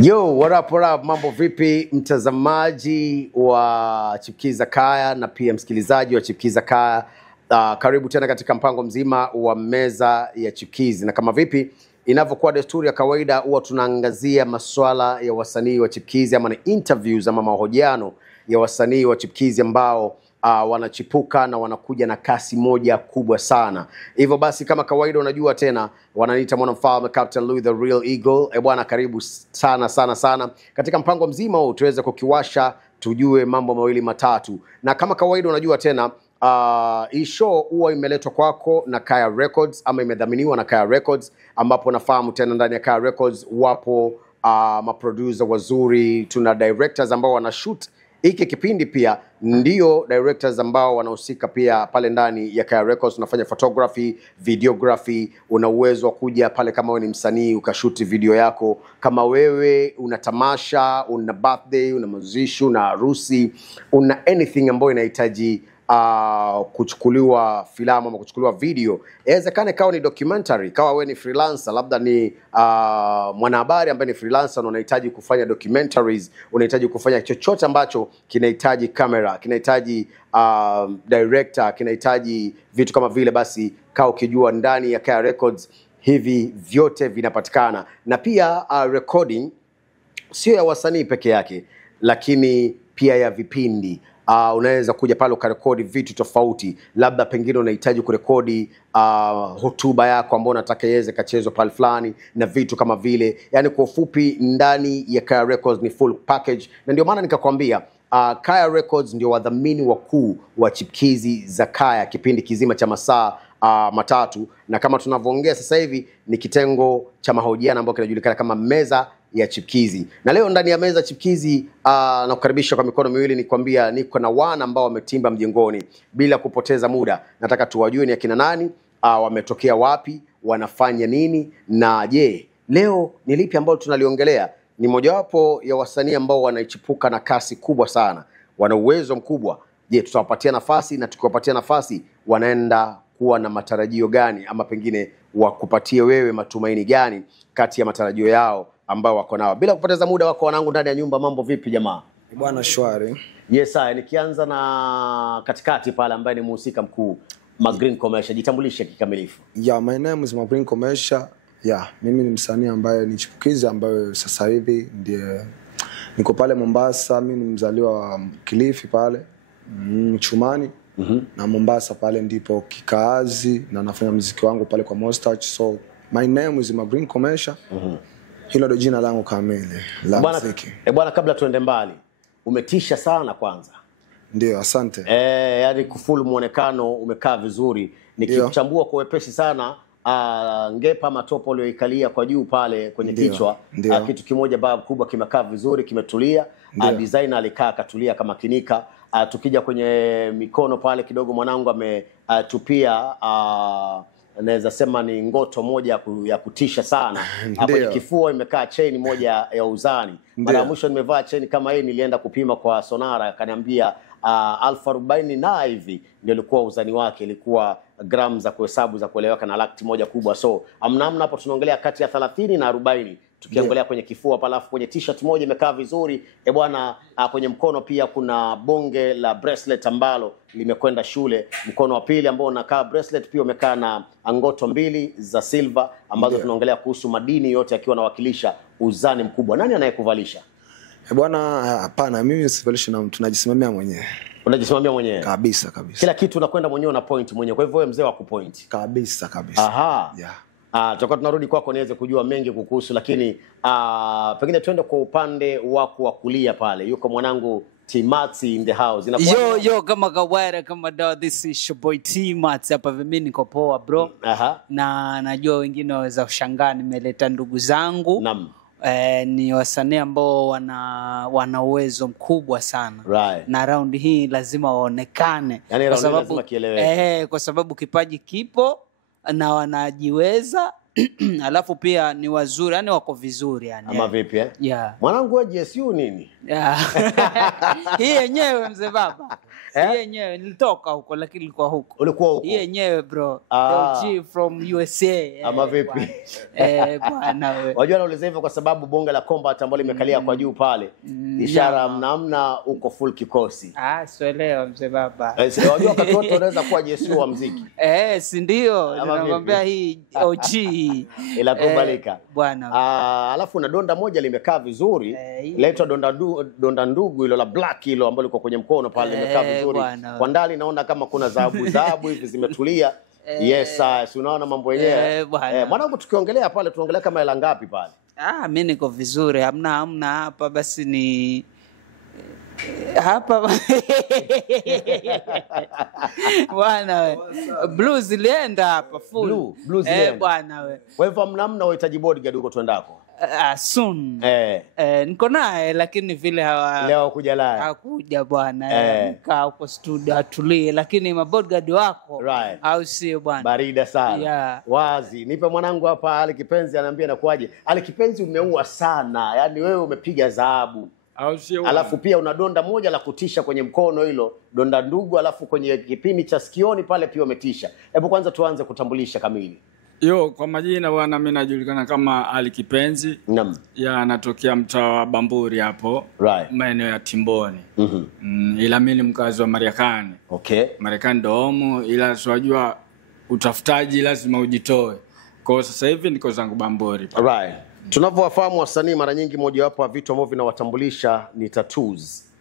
Yo, what up, mambo vipi mtazamaji wa Chipkiza Kaya na pia msikilizaji wa Chipkiza Kaya. Karibu tena katika mpango mzima wa meza ya Chipkizi. Na kama vipi inavyokuwa desturi ya kawaida, huwa tunaangazia masuala ya wasanii wa Chipkizi, ama ni interviews ama mahojiano ya wasanii wa Chipkizi ambao wanachipuka na wanakuja na kasi moja kubwa sana. Hivyo basi kama kawaida, unajua tena wananiita mwanamfalme Captain Louis the Real Eagle. Bwana, karibu sana katika mpango mzima huu tuweze kukiwasha, tujue mambo mawili matatu. Na kama kawaida, unajua tena hii show huwa imeletwa kwako na Kaya Records, ama imedhaminiwa na Kaya Records, ambapo nafahamu tena ndani ya Kaya Records wapo maproducer wazuri, tuna directors ambao wanashoot hiki kipindi, pia ndio directors ambao wanahusika pia pale ndani ya Kaya Records. Unafanya photography, videography, una uwezo wa kuja pale kama wewe ni msanii ukashoot video yako, kama wewe una tamasha, una birthday, una mazishi, una harusi, una anything ambayo inahitaji kuchukuliwa filamu ama kuchukuliwa video. Inawezekana kawa ni documentary, kawa wewe ni freelancer, labda ni mwanahabari ambaye ni freelancer na unahitaji kufanya documentaries, unahitaji kufanya chochote ambacho kinahitaji kamera, kinahitaji director, kinahitaji vitu kama vile, basi kawa ukijua ndani ya Kaya Records hivi vyote vinapatikana. Na pia recording sio ya wasanii peke yake, lakini pia ya vipindi. Unaweza kuja pale ukarekodi vitu tofauti, labda pengine unahitaji kurekodi hotuba yako ambayo unataka iweze kachezwa pale fulani na vitu kama vile. Yani kwa ufupi, ndani ya Kaya Records ni full package, na ndio maana nikakwambia Kaya Records ndio wadhamini wakuu wa Chipkizi za Kaya kipindi kizima cha masaa matatu. Na kama tunavyoongea sasa hivi ni kitengo cha mahojiano ambayo kinajulikana kama meza ya Chipkizi. Na leo ndani ya meza ya Chipkizi na kukaribisha kwa mikono miwili, nikwambia niko na wana ambao wametimba mjengoni. Bila kupoteza muda, nataka tuwajue ni akina nani, wametokea wapi, wanafanya nini, na je, leo ni lipi ambalo tunaliongelea. Ni mojawapo ya wasanii ambao wanaichipuka na kasi kubwa sana, wana uwezo mkubwa. Je, tutawapatia nafasi? Na tukiwapatia nafasi, wanaenda kuwa na matarajio gani, ama pengine wakupatie wewe matumaini gani kati ya matarajio yao ambao wako nao? Bila kupoteza muda, wako wanangu ndani ya nyumba. Mambo vipi jamaa? Bwana shwari. Yes sir, nikianza na katikati pale ambaye ni mhusika mkuu, Magreen Commercial, jitambulishe kikamilifu. Yeah, my name is Magreen Commercial. Yeah, mimi ni msanii ambaye ni chipukizi ambaye sasa hivi ndiye niko pale Mombasa. Mimi ni mzaliwa wa Kilifi pale Chumani. Na Mombasa pale ndipo kikaazi, na nafanya muziki wangu pale kwa Moustache. So my name is Magreen Commercial. Hilo ndio jina langu kamili la muziki. Bwana, kabla tuende mbali, umetisha sana kwanza. Ndio, asante. Yani kufull muonekano, umekaa vizuri. Nikichambua kwa wepesi sana, ngepa matopo ulioikalia kwa juu pale kwenye kichwa, kitu kimoja baba kubwa kimekaa vizuri, kimetulia. Designer alikaa katulia kama kinika. Tukija kwenye mikono pale kidogo, mwanangu ametupia naweza sema ni ngoto moja ya kutisha sana. Kwenye kifua imekaa chain moja ya uzani. Mara ya mwisho nimevaa chain kama hii nilienda kupima kwa Sonara, akaniambia 1040 na hivi ndio ilikuwa uzani wake, ilikuwa gram za kuhesabu za kueleweka na laki moja kubwa. So amna hapo tunaongelea kati ya 30 na 40 tukiangalia kwenye kifua pala. Alafu kwenye t-shirt moja imekaa vizuri. Bwana, kwenye mkono pia kuna bonge la bracelet ambalo limekwenda shule. Mkono wa pili ambao unakaa bracelet pia umekaa na angoto mbili za silver ambazo tunaongelea kuhusu madini yote akiwa nawakilisha uzani mkubwa. Nani anayekuvalisha? Bwana, hapana, mimi sivalishi na mtu, najisimamia mwenyewe. Unajisimamia mwenyewe? Kabisa. Kila kitu unakwenda mwenyewe na point mwenyewe. Kwa hivyo wewe mzee wa kupoint. Kabisa. Aha. Yeah. Tutakuwa tunarudi kwako niweze kujua mengi kukuhusu, lakini pengine twende kwa upande wako wa kulia pale. Yuko mwanangu T-Mats in the house. Yo, kama kawaida, kama dawa, this is your boy T-Mats. Hapa mimi niko poa bro. Na najua wengine waweza kushangaa nimeleta ndugu zangu. Naam. Ni wasanii ambao wana uwezo mkubwa sana. Right. Na round hii lazima waonekane. Yani kwa sababu lazima kieleweke. Kwa sababu kipaji kipo na wanajiweza, alafu pia ni wazuri, yani wako vizuri yani. Ama vipi eh? Yeah. Mwanangu wa GSU nini? Yeah. Hii yenyewe mzee baba. Hii yenyewe nilitoka huko lakini nilikuwa huko. Ulikuwa huko? Hii yenyewe bro. LG from USA. Ama vipi? Bwana wewe. Wajua nauliza hivyo kwa sababu bonge la combat ambalo limekalia kwa juu pale. Ishara mnamna uko full kikosi. Sielewa mzee baba. Wajua wakati wote unaweza kuwa GSU wa muziki. Si ndio? Ninakwambia hii OG ila kubalika. Bwana. Alafu na donda moja limekaa vizuri. Laitwa donda ndugu hilo la black hilo ambalo liko kwenye mkono pale limekaa vizuri. Kwa ndani naona kama kuna dhahabu hivi zimetulia. Yes, si unaona mambo yenyewe. Mwanangu tukiongelea pale tuongelea kama hela ngapi pale? Mimi niko vizuri. Hamna hapa basi ni hapa bwana blues ilienda hapa full. Blues bwana wewe. Wewe mnamna uhitaji bodyguard huko twendako? Soon. Niko naye lakini vile leo kuja naye. Hakuja bwana. Nikaa huko studio atulie lakini mabodyguard wako au sio bwana? Barida sana. Yeah. Wazi. Nipe mwanangu hapa Ali Kipenzi anaambia inakuaje? Ali Kipenzi umeua sana. Yaani wewe umepiga dhahabu. Alafu pia una donda moja la kutisha kwenye mkono hilo, donda ndugu, alafu kwenye kipini cha sikioni pale pia umetisha. Hebu kwanza tuanze kutambulisha kamili. Kwa majina bwana mimi najulikana kama Ali Kipenzi. Naam. Anatokea mtaa wa Bamburi hapo. Maeneo ya Timboni. Ila mimi ni mkazi wa Marekani. Okay. Marekani ndo homo, ila unajua utafutaji lazima ujitoe. Kwa sasa hivi niko zangu Bamburi. Tunavyowafahamu wasanii mara nyingi moja wapo wa vitu ambavyo vinawatambulisha ni tattoos.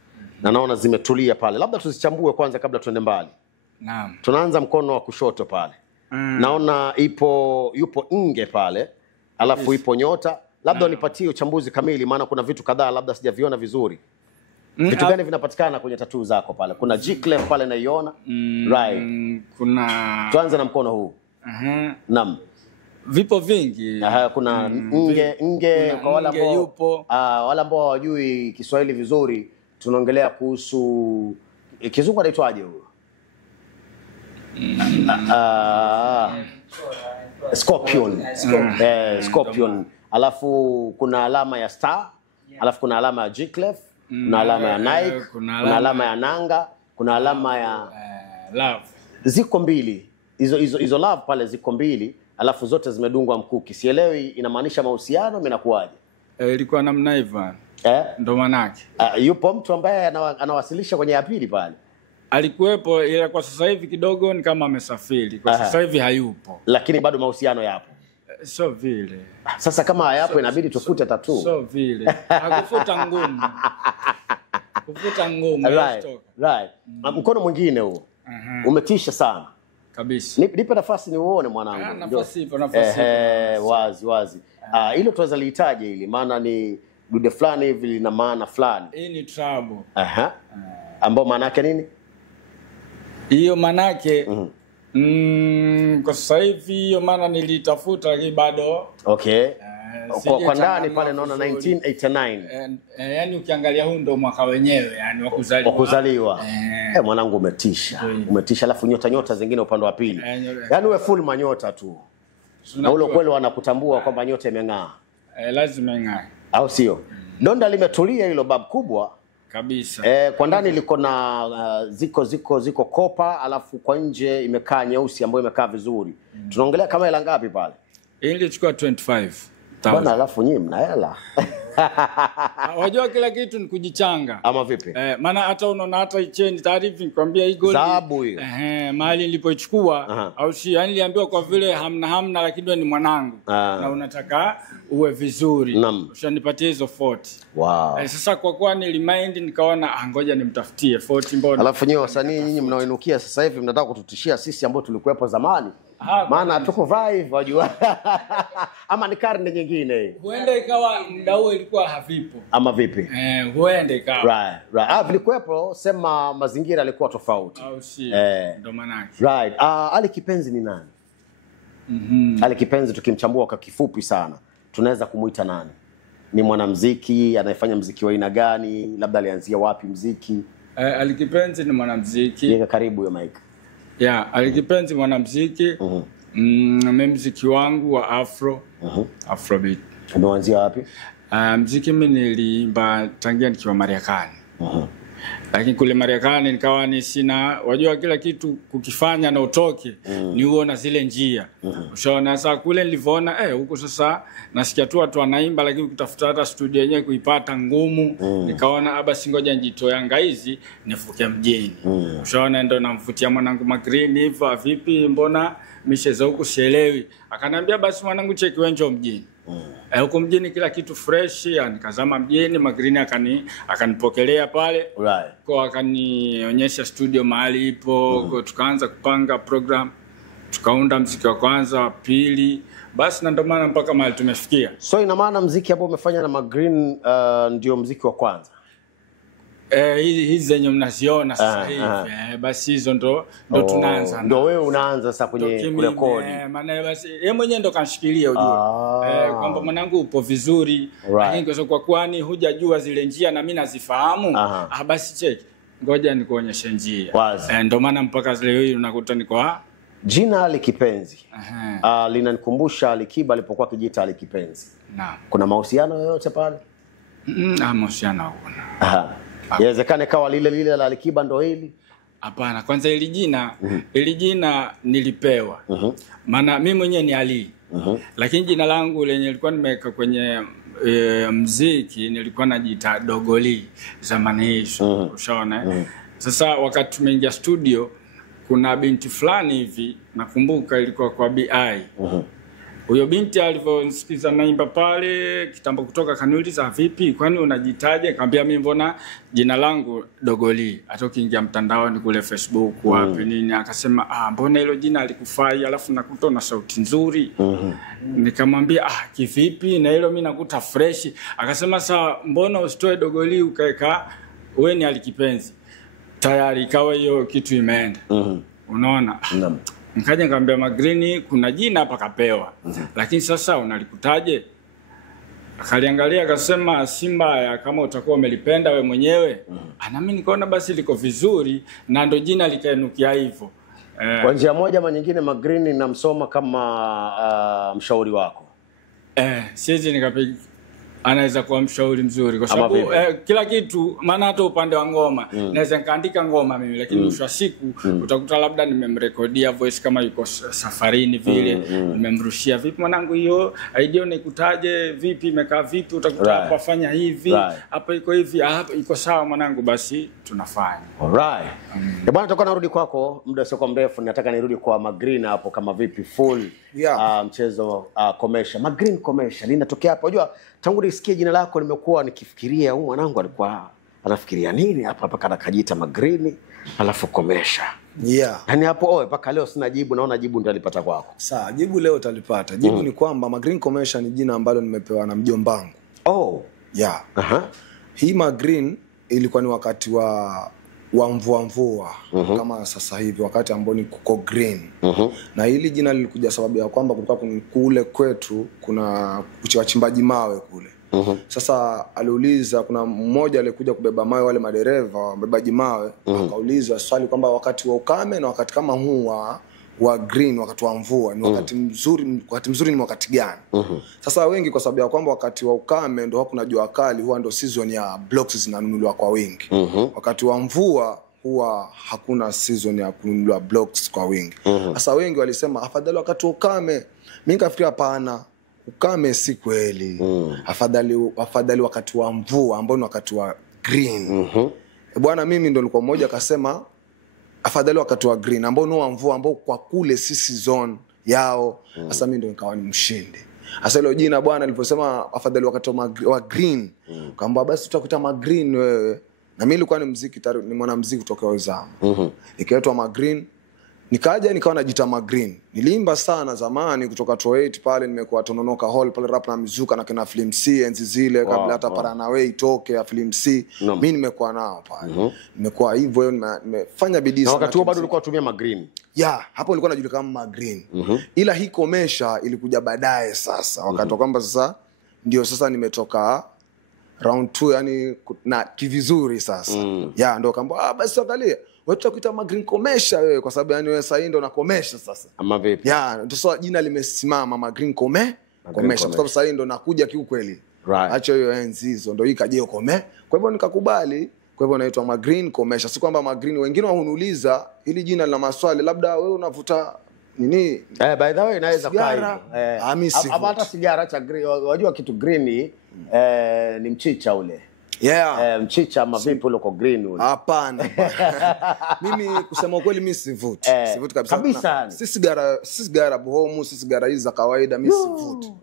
Na naona zimetulia pale. Labda tuzichambue kwanza kabla tuende mbali. Naam. Tunaanza mkono wa kushoto pale. Naona yupo nge pale. Alafu ipo nyota. Labda unipatie uchambuzi kamili maana kuna vitu kadhaa labda sijaviona vizuri. Vitu gani vinapatikana kwenye tattoo zako pale? Kuna G-clef pale naiona. Kuna tuanze na mkono huu. Naam. Vipo vingi. Kuna nge kwa wale ambao yupo. Wale ambao hawajui Kiswahili vizuri, tunaongelea kuhusu kizungu anaitwaje huyo? Scorpion. Scorpion. Alafu kuna alama ya star, alafu kuna alama ya G-clef, kuna alama ya Nike, kuna alama ya nanga, kuna alama ya love. Ziko mbili. Hizo love pale ziko mbili. Alafu zote zimedungwa mkuki. Sielewi inamaanisha mahusiano minakuaje? Ilikuwa namna hivyo. Ndo manake. Yupo mtu ambaye anawasilisha kwenye ya pili pale. Alikuwepo ila kwa sasa hivi kidogo ni kama amesafiri. Kwa sasa hivi hayupo. Lakini bado mahusiano yapo. So vile. Sasa kama hayapo inabidi tufute tattoo. So vile. Hakufuta ngumu. Kufuta ngumu. Mkono mwingine huo. Umetisha sana. Kabisa. Nipe nafasi niuone mwanangu. Nafasi ipo. Wazi. Hilo tuweza lihitaji ili maana ni dude fulani hivi lina maana fulani. Hii ni trouble. Ambao maana yake nini? Hiyo maana yake kwa sasa hivi hiyo maana nilitafuta lakini bado. Okay. Kwa ndani pale naona 1989. Yaani ukiangalia huu ndo mwaka wenyewe yani wa kuzaliwa. Mwanangu umetisha. Umetisha alafu nyota zingine upande wa pili. Yaani wewe full manyota tu. Na ule kweli wanakutambua kwamba nyota imeng'aa. Lazima ing'ae. Au sio? Donda limetulia hilo bab kubwa. Kabisa. Kwa ndani liko na ziko kopa alafu kwa nje imekaa nyeusi ambayo imekaa vizuri. Tunaongelea kama hela ngapi pale? Hii ilichukua 25. Bwana alafu nyinyi mna hela. Wajua kila kitu ni kujichanga. Ama vipi? Maana hata unaona hata icheni taarifa nikwambia hii gold. Dhahabu hiyo. Mahali nilipoichukua au si yani niliambiwa kwa vile hamna lakini wewe ni mwanangu na unataka uwe vizuri. Ushanipatia hizo 40. Wow. Sasa kwa kuwa nilimind nikaona ngoja nimtafutie 40 mbona. Alafu nyewe wasanii nyinyi mnaoinukia sasa hivi mnataka kututishia sisi ambao tulikuwepo zamani. Maana tuko vibe wajua. Ama ni karne nyingine. Huenda ikawa muda huo ilikuwa havipo. Ama vipi? Huenda ikawa. Right. Vilikuwepo sema mazingira yalikuwa tofauti. Au si. Ndo maana. Right. Ali Kipenzi ni nani? Ali Kipenzi tukimchambua kwa kifupi sana, tunaweza kumuita nani? Ni mwanamuziki, anayefanya muziki wa aina gani? Labda alianzia wapi muziki? Ali Kipenzi ni mwanamuziki. Yeka karibu hiyo mic. Ali Kipenzi mwanamuziki. Mimi muziki wangu wa Afrobeat. Umeanzia wapi? Muziki mimi niliimba tangia nikiwa Marekani. Lakini kule Marekani nikawa ni sina, wajua kila kitu kukifanya na utoke ni uona zile njia. Ushaona sasa kule nilivyoona huko sasa nasikia tu watu wanaimba, lakini kutafuta hata studio yenyewe kuipata ngumu. Nikaona basi ngoja njitoe anga hizi nifuke mjini. Ushaona ndo namvutia mwanangu Magreen hivyo, vipi mbona mishezo huko sielewi. Akaniambia basi mwanangu cheki wenjo mjini. Huko mjini kila kitu fresh, nikazama mjini. Magreen akanipokelea pale. Kwa akanionyesha studio mahali ipo. Kwa tukaanza kupanga program, tukaunda muziki wa kwanza, wa pili. Basi na ndo maana mpaka mahali tumefikia. So ina maana muziki ambao umefanya na Magreen ndio muziki wa kwanza? Hizi zenye mnaziona sasa hivi basi hizo ndo tunaanza. Ndio wewe unaanza sasa kwenye kurekodi. Maana basi yeye mwenyewe ndo kanishikilia ujue. Kwamba mwanangu upo vizuri. Lakini kwa kwani hujajua zile njia na mimi nazifahamu. Basi cheki. Ngoja nikuonyeshe njia. Ndio maana mpaka leo hii unakuta niko jina Ali Kipenzi. Linanikumbusha Alikiba alipokuwa kijiita Ali Kipenzi. Naam. Kuna mahusiano yoyote pale? Mahusiano hakuna. Inawezekana kawa lile la Alikiba ndo hili? Hapana, kwanza ili jina nilipewa. Maana mimi mwenyewe ni Ali. Lakini jina langu lenye nilikuwa nimeweka kwenye muziki nilikuwa najiita Dogoli zamani hizo. Ushaona? Sasa wakati tumeingia studio kuna binti fulani hivi nakumbuka ilikuwa kwa BI. Huyo binti alivyonisikiza naimba pale kitambo kutoka kaniuliza vipi kwani unajitaje? Akamwambia mimi mbona jina langu Dogoli. Hata ukiingia mtandaoni kule Facebook wapi nini akasema mbona hilo jina alikufai alafu nakuta una sauti nzuri. Nikamwambia kivipi na hilo mimi nakuta fresh. Akasema sawa mbona usitoe Dogoli ukaeka wewe ni Ali Kipenzi. Tayari ikawa hiyo kitu imeenda. Unaona? Nikaja nikamwambia Magreen kuna jina hapa kapewa. Lakini sasa unalikutaje? Akaliangalia akasema Simba kama utakuwa umelipenda we mwenyewe. Na mimi nikaona basi liko vizuri na ndo jina likainukia hivyo. Kwa njia moja ama nyingine Magreen namsoma kama mshauri wako. Siwezi nikapiga anaweza kuwa mshauri mzuri kwa sababu kila kitu maana hata upande wa ngoma naweza nikaandika ngoma mimi lakini mwisho wa siku utakuta labda nimemrekodia voice kama yuko safarini vile nimemrushia vipi mwanangu hiyo idea unaikutaje vipi imekaa vipi utakuta hapa fanya hivi hapa iko hivi hapa iko sawa mwanangu basi tunafanya. Alright. Bwana tutakuwa narudi kwako muda sio mrefu, nataka nirudi kwa Magreen hapo kama vipi full mchezo commercial. Magreen commercial linatokea hapo. Unajua tangu nisikie jina lako nimekuwa nikifikiria huyu mwanangu alikuwa anafikiria nini hapa kana kajiita Magreen alafu commercial. Yaani hapo mpaka leo sina jibu, naona jibu ndio alipata kwako. Sawa, jibu leo utalipata. Jibu ni kwamba Magreen commercial ni jina ambalo nimepewa na mjombangu. Hii Magreen ilikuwa ni wakati wa mvua kama sasa hivi wakati ambao ni kuko green. Na hili jina lilikuja sababu ya kwamba kulikuwa kule kwetu kuna wachimbaji mawe kule. Sasa aliuliza kuna mmoja alikuja kubeba mawe wale madereva wabebaji mawe akauliza swali kwamba wakati wa ukame na wakati kama huu wa green wakati wa mvua ni wakati mzuri ni wakati gani? Sasa wengi kwa sababu ya kwamba wakati wa ukame ndio hakuna jua kali huwa ndio season ya blocks zinanunuliwa kwa wingi. Wakati wa mvua huwa hakuna season ya kununuliwa blocks kwa wingi. Sasa wengi walisema afadhali wakati wa ukame. Mimi nikafikiria hapana, ukame si kweli. Afadhali wakati wa mvua ambao ni wakati wa green. Bwana mimi ndio nilikuwa mmoja akasema afadhali wakati wa green ambao ni wa mvua ambao kwa kule si season yao. Sasa mimi ndio nikawa ni mshindi. Sasa hilo jina bwana niliposema afadhali wakati wa green kaamba basi tutakuita Magreen wewe. Na mimi nilikuwa ni mwanamuziki kutoka Wazama. Nikaitwa Magreen. Nikaja nikawa najiita Magreen. Niliimba sana zamani kutoka 28 pale nimekuwa Tononoka Hall pale rap na mizuka na kina Film C enzi zile kabla hata Paranaway itoke ya Film C. Mimi nimekuwa nao pale. Nimekuwa hivyo nimefanya bidii sana. Na wakati huo bado ulikuwa unatumia Magreen? Hapo nilikuwa najulikana kama Magreen. Ila hii commercial ilikuja baadaye sasa wakati kwamba sasa ndio sasa nimetoka round 2 yani na kivizuri sasa. Ndio kaamba basi angalia watu wakuita Magreen Komesha wewe kwa sababu yani wewe sasa ndo nakomesha sasa. Ama vipi? Yeah, ndio jina limesimama Magreen Komesha kwa sababu sasa ndo nakuja kiukweli. Right. Acha hiyo enzi hizo ndo hii kaje Kome. Kwa hivyo nikakubali. Kwa hivyo naitwa Magreen Komesha. Si kwamba Magreen, wengine wahunuliza ili jina lina maswali, labda wewe unavuta nini? By the way inaweza kaa hivyo. Hata sigara cha green, unajua kitu green ni mchicha ule. Yeah. Mchicha ama vipi ule uko green ule? Hapana. Mimi kusema ukweli mimi sivuti. Sivuti kabisa. Kabisa. Si sigara bohomu, si sigara hizi za kawaida mimi sivuti.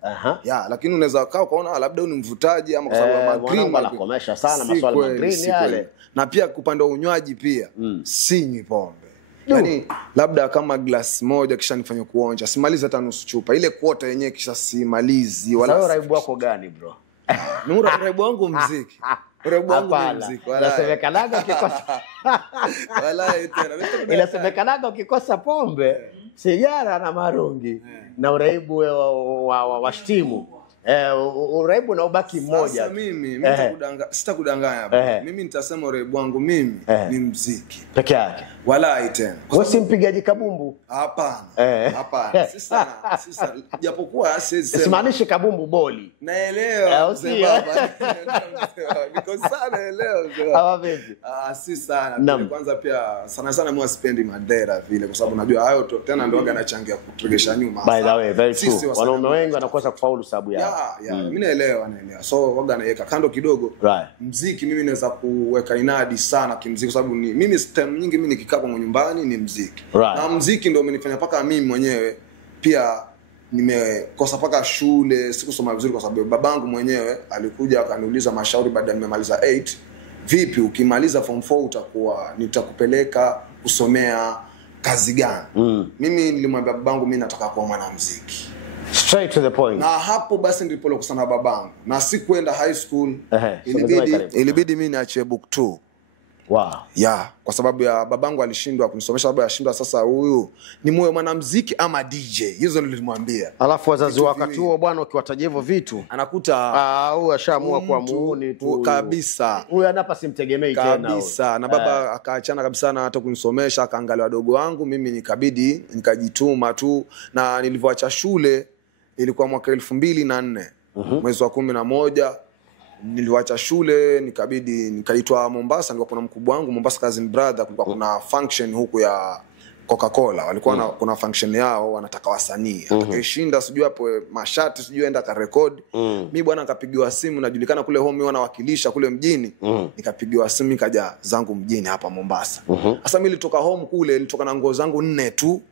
Yeah, lakini unaweza kaa ukaona labda ni mvutaji ama kwa sababu Magreen anakomesha sana maswali Magreen yale. Na pia upande wa unywaji pia sinywi pombe. Yani labda kama glass moja kisha nifanye kuonja, simaliza hata nusu chupa. Ile quota yenyewe kisha simalizi wala. Sasa raibu wako gani bro? Ni raibu wangu muziki. Raibu wangu muziki. Inasemekanaga ukikosa. Wallahi tena. Inasemekanaga ukikosa pombe, sigara na marungi na uraibu wa shtimu. Uraibu na ubaki mmoja. Sasa mimi sitakudanganya. Mimi nitasema uraibu wangu mimi ni muziki peke yake. Wallahi tena. Wewe si mpigaji kabumbu? Hapana. Hapana. Si sana. Japokuwa siwezi sema. Simaanishi kabumbu boli. Naelewa mzee baba. Niko sana naelewa mzee. Hawa vipi? Si sana. Kwanza pia sana mimi sipendi madera vile kwa sababu najua hayo tena ndio yanachangia kuturegesha nyuma. By the way, very true. Wanaume wengi wanakosa kufaulu sababu yao. Mimi naelewa. So waga naweka kando kidogo. Muziki mimi naweza kuweka inadi sana kimuziki kwa sababu mimi time nyingi mimi nikikaa kwa nyumbani ni muziki. Na muziki ndio umenifanya paka mimi mwenyewe pia nimekosa paka shule, sikusoma vizuri kwa sababu babangu mwenyewe alikuja akaniuliza mashauri baada nimemaliza 8. Vipi ukimaliza form 4 utakuwa nitakupeleka kusomea kazi gani? Mimi nilimwambia babangu mimi nataka kuwa mwanamuziki. Straight to the point. Na hapo basi ndipo nilikosana babangu. Na sikwenda high school. Ilibidi mimi niache book 2. Wow. Yeah, kwa sababu ya babangu alishindwa kunisomesha, sababu alishindwa sasa huyu ni moyo mwanamuziki ama DJ. Hizo nilimwambia. Alafu wazazi wakati huo bwana ukiwatajia hivyo vitu anakuta huyu ashaamua kwa muuni tu kabisa. Huyu anapa simtegemei tena kabisa. Na baba akaachana kabisa na hata kunisomesha, akaangalia wadogo wangu, mimi nikabidi nikajituma tu. Na nilivyoacha shule ilikuwa mwaka 2004 mwezi wa 11. Niliwacha shule nikabidi nikaitwa Mombasa, nilikuwa kuna mkubwa wangu Mombasa cousin brother, kulikuwa kuna function huku ya Coca-Cola, walikuwa kuna function yao wanataka wasanii atakayeshinda sijui hapo mashati sijui enda ka record. Mimi bwana nikapigiwa simu, najulikana kule home wanawakilisha kule mjini. Nikapigiwa simu nikaja zangu mjini hapa Mombasa. Sasa mimi nilitoka home kule, nilitoka na nguo zangu 4 tu,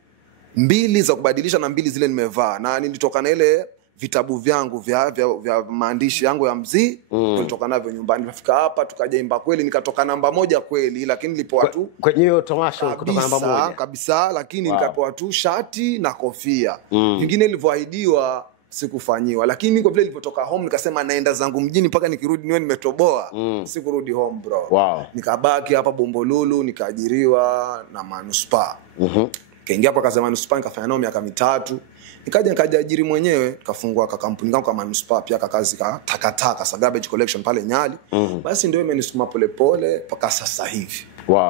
2 za kubadilisha na 2 zile nimevaa, na nilitoka na ile vitabu vyangu vya maandishi yangu ya mziki. Nilitoka navyo nyumbani. Nilifika hapa tukajaimba kweli, nikatoka namba 1 kweli, lakini nilipoa tu kwenye hiyo tamasha kutoka namba 1 kabisa, lakini nikapewa tu shati na kofia. Vingine nilivyoahidiwa sikufanyiwa, lakini kwa vile nilipotoka home nikasema naenda zangu mjini mpaka nikirudi niwe nimetoboa. Sikurudi home bro. Nikabaki hapa Bombolulu, nikaajiriwa na Manuspa. Kaingia hapa kazi ya Manuspa, nikafanya nao miaka 3. Nikajiajiri mwenyewe, nikafungua kampuni kangu kama Manuspa, pia kazi ka takataka garbage collection pale Nyali. Basi ndio imenisukuma polepole mpaka sasa hivi.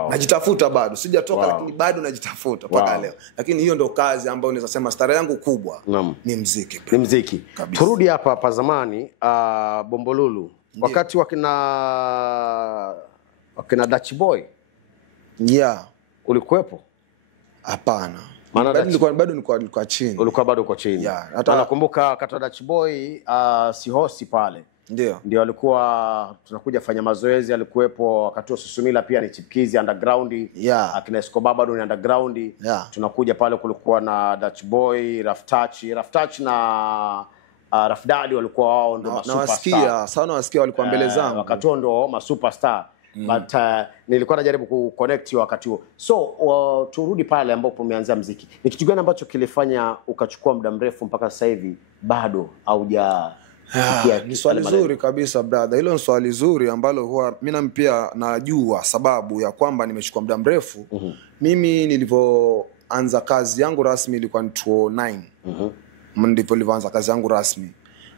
Najitafuta bado, sijatoka lakini bado najitafuta mpaka leo. Lakini hiyo ndio kazi ambayo naweza sema stara yangu kubwa ni muziki. Ni muziki. Turudi hapa zamani Bombolulu. Wakati wakina Dutch Boy. Ulikuwepo? Hapana. Bado nilikuwa chini. Ulikuwa bado uko chini. Hata nakumbuka wakati Dutch Boy Sihosi pale. Ndio alikuwa tunakuja fanya mazoezi, alikuwepo wakati wa Susumila pia ni chipkizi underground. Akina Escobar bado ni underground. Tunakuja pale kulikuwa na Dutch Boy, Raftach na Rafdadi walikuwa wao ndo superstar. Wasikia walikuwa mbele zangu. Wakati ndo ma superstar. But nilikuwa najaribu kuconnect wakati huo. So turudi pale ambapo umeanza muziki. Ni kitu gani ambacho kilifanya ukachukua muda mrefu mpaka sasa hivi bado hauja ni swali zuri kabisa brother. Hilo ni swali zuri ambalo huwa mimi pia najua sababu ya kwamba nimechukua muda mrefu. Mimi nilivyoanza kazi yangu rasmi ilikuwa 2009. Ndipo nilianza kazi yangu rasmi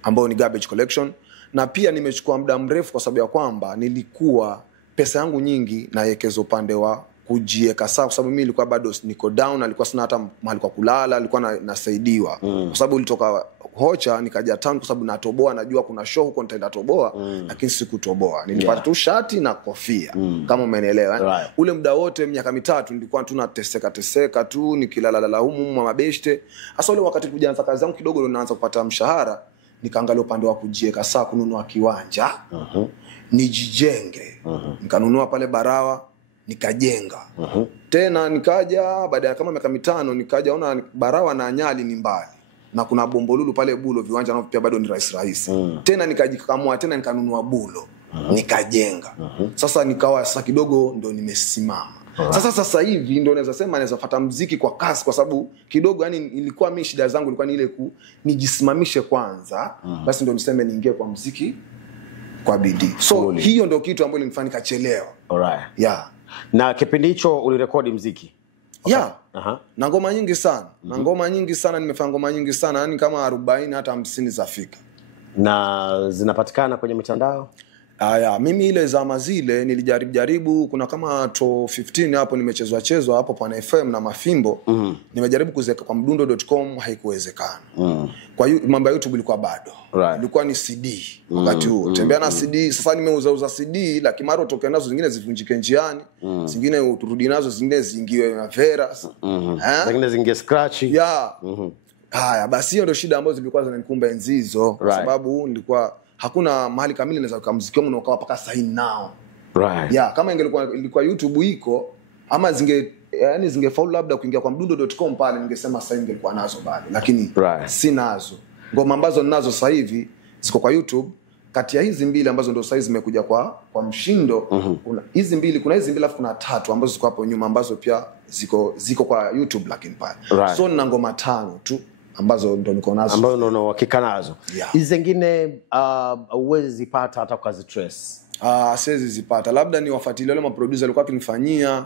ambayo ni garbage collection, na pia nimechukua muda mrefu kwa sababu ya kwamba nilikuwa pesa yangu nyingi naelekeza upande wa kujieka sawa, kwa sababu mimi nilikuwa bado niko down, alikuwa sina hata mahali kwa kulala, alikuwa nasaidiwa kwa sababu ulitoka Hocha nikaja town kwa sababu natoboa, najua kuna show huko nitaenda toboa, lakini sikutoboa, nilipata tu shati na kofia kama umeelewa. Ule muda wote miaka 3 nilikuwa tunateseka tu nikilala humu mabeshte. Hasa ule wakati kujaanza kazi yangu kidogo ndio naanza kupata mshahara, nikaangalia upande wa kujieka sawa, kununua kiwanja nijijenge. Nikanunua pale Barawa nikajenga. Tena nikaja baada ya kama miaka 5 nikaja ona Barawa na Nyali ni mbali, na kuna Bombolulu pale Bulo viwanja nao pia bado ni rahisi. Tena nikajikamua tena nikanunua Bulo nikajenga. Sasa nikawa sasa kidogo ndo nimesimama. Sasa hivi ndo naweza sema naweza fuata muziki kwa kasi, kwa sababu kidogo yani ilikuwa mimi shida zangu ilikuwa ni ile nijisimamishe kwanza, basi ndo niseme niingie kwa muziki kwa bidii. So hiyo ndo kitu ambacho ilinifanya nikachelewa. Yeah. Na kipindi hicho ulirekodi muziki? Yeah. Na ngoma nyingi sana. Na ngoma nyingi sana, nimefanya ngoma nyingi sana, yani kama 40 hata 50 zafika. Na zinapatikana kwenye mitandao? Mimi ile zama zile nilijaribu kuna kama 15 hapo nimechezwa hapo Pana FM na Mafimbo. Nimejaribu kuziweka kwa mdundo.com, haikuwezekana. Kwa hiyo mambo ya YouTube ilikuwa bado. Ilikuwa ni CD wakati huo. Tembea na CD, sasa nimeuza CD lakini mara utoke nazo zingine zivunjike njiani, zingine uturudi nazo, zingine zingiwe na Vera. Zingine zingie scratch. Haya, basi hiyo ndio shida ambazo zilikuwa zinanikumba enzi hizo, kwa sababu nilikuwa hakuna mahali kamili naweza kwa muziki wangu unaokaa paka sign now. Kama ilikuwa YouTube iko ama zingefaulu labda kuingia kwa mdundo.com pale, ningesema sasa ningekuwa nazo bado, lakini sinazo. Ngoma ambazo ninazo sasa hivi ziko kwa YouTube. Kati ya hizi mbili ambazo ndio sasa zimekuja kwa mshindo, kuna hizi mbili alafu kuna 3 ambazo ziko hapo nyuma ambazo pia ziko kwa YouTube lakini pale. So nina ngoma 5 tu ambazo ndo niko nazo, ambazo ndo uhakika nazo. Hizi zingine uwezi zipata hata kwa trace? Siwezi zipata, labda ni wafuatilie wale maproducer walikuwa wakinifanyia.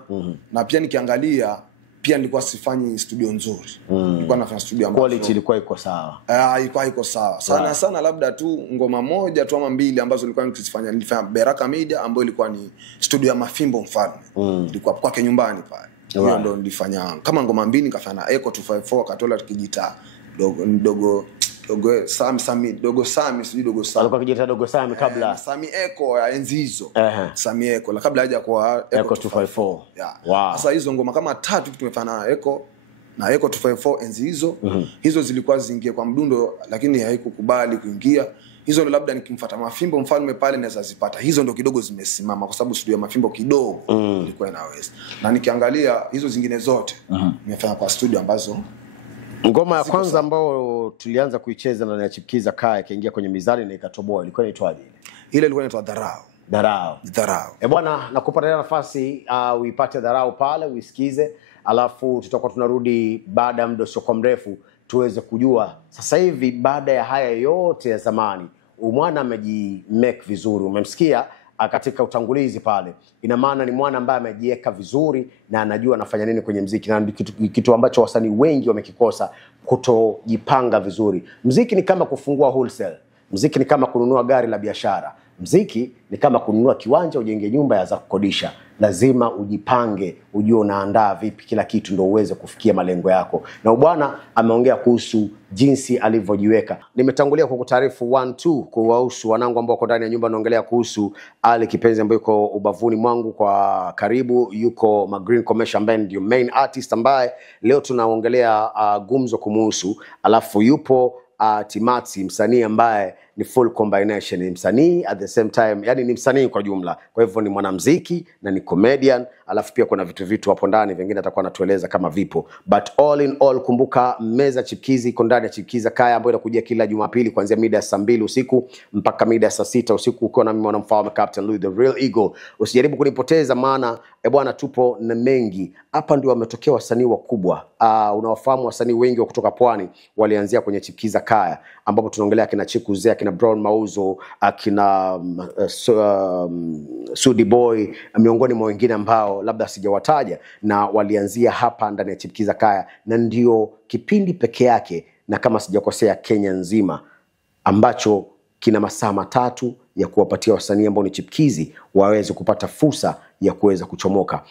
Na pia nikiangalia pia nilikuwa sifanyi studio nzuri. Nilikuwa nafanya studio ambayo quality ilikuwa iko sawa. Ilikuwa iko sawa. Sana labda tu ngoma moja tu ama 2 ambazo nilikuwa nikizifanya. Nilifanya Beraka Media ambayo ilikuwa ni studio ya Mafimbo Mfalme. Ilikuwa kwake nyumbani pale. Hiyo ndo nilifanya kama ngoma 2 nikafanya Echo 254 katola kijita dogo Sami alikuwa kijita dogo Sami kabla Sami Echo ya enzi hizo. Sami Echo la kabla haja kwa Echo 254. Sasa hizo ngoma kama 3 tumefanya Echo na Echo 254 enzi hizo. Hizo zilikuwa ziingie kwa mdundo lakini haikukubali kuingia. Hizo ndo labda nikimfuata Mafimbo Mfalme pale naweza zipata. Hizo ndo kidogo zimesimama kwa sababu studio ya Mafimbo kidogo ilikuwa inaweza. Na nikiangalia hizo zingine zote nimefanya kwa studio ambazo. Ngoma ya kwanza ambao tulianza kuicheza na Chipkiza Kaya ikaingia kwenye mizani na ikatoboa ilikuwa inaitwaje? Ile ilikuwa inaitwa Dharau. Bwana, nakupa tena nafasi uipate Dharau pale uisikize, alafu tutakuwa tunarudi baada ya muda sio mrefu tuweze kujua sasa hivi baada ya haya yote ya zamani mwana amejimake vizuri. Umemsikia katika utangulizi pale, ina maana ni mwana ambaye amejiweka vizuri na anajua anafanya nini kwenye muziki, na kitu ambacho wasanii wengi wamekikosa, kutojipanga vizuri. Muziki ni kama kufungua wholesale, muziki ni kama kununua gari la biashara, muziki ni kama kununua kiwanja ujenge nyumba za kukodisha. Lazima ujipange, ujue unaandaa vipi kila kitu ndio uweze kufikia malengo yako. Na bwana ameongea kuhusu jinsi alivyojiweka. Nimetangulia kwa kutaarifu 1-2 kuwahusu wanangu ambao wako ndani ya nyumba. Naongelea kuhusu Ali Kipenzi ambaye yuko ubavuni mwangu kwa karibu, yuko Green Commercial Band, ndio main artist ambaye leo tunaongelea gumzo kumuhusu. Alafu yupo Timati, msanii ambaye ni full combination, ni msanii at the same time, yani ni msanii kwa jumla. Kwa hivyo ni mwanamuziki na ni comedian, alafu pia kuna vitu hapo ndani vingine atakuwa anatueleza kama vipo. But all in all, kumbuka meza Chipkizi iko ndani ya Chipkiza Kaya ambayo inakujia kila Jumapili kuanzia mida ya saa 2 usiku mpaka mida ya saa 6 usiku, ukiwa na mimi mwanamfalme Captain Louis the Real Eagle. Usijaribu kunipoteza, maana bwana tupo na mengi. Hapa ndio wametokea wasanii wakubwa. Unawafahamu wasanii wengi wa kutoka Pwani walianzia kwenye Chipkiza Kaya, ambapo tunaongelea kina Chikuzea, kina Brown Mauzo, akina Sudi Boy, miongoni mwa wengine ambao labda sijawataja, na walianzia hapa ndani ya Chipkiza Kaya, na ndio kipindi peke yake na kama sijakosea Kenya nzima ambacho kina masaa 3 ya kuwapatia wasanii ambao ni chipkizi waweze kupata fursa ya kuweza kuchomoka.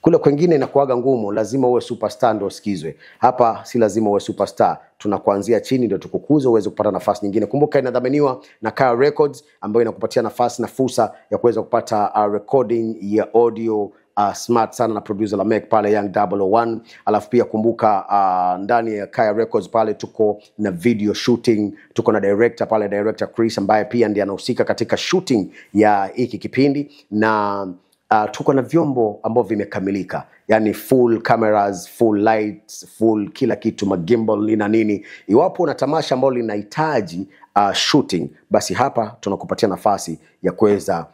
Kule kwingine inakuaga ngumu, lazima uwe superstar ndio usikizwe. Hapa si lazima uwe superstar. Tunakuanzia chini ndio tukukuze uweze kupata nafasi nyingine. Kumbuka inadhaminiwa na Kaya Records ambayo inakupatia nafasi na fursa ya kuweza kupata recording ya audio smart sana na producer Lamek pale Young 001. Alafu pia kumbuka ndani ya Kaya Records pale tuko na video shooting, tuko na director pale, director Chris ambaye pia ndiye anahusika katika shooting ya hiki kipindi, na tuko na vyombo ambavyo vimekamilika, yani full cameras, full lights, full kila kitu, magimbal na nini. Iwapo una tamasha ambalo linahitaji shooting, basi hapa tunakupatia nafasi ya kuweza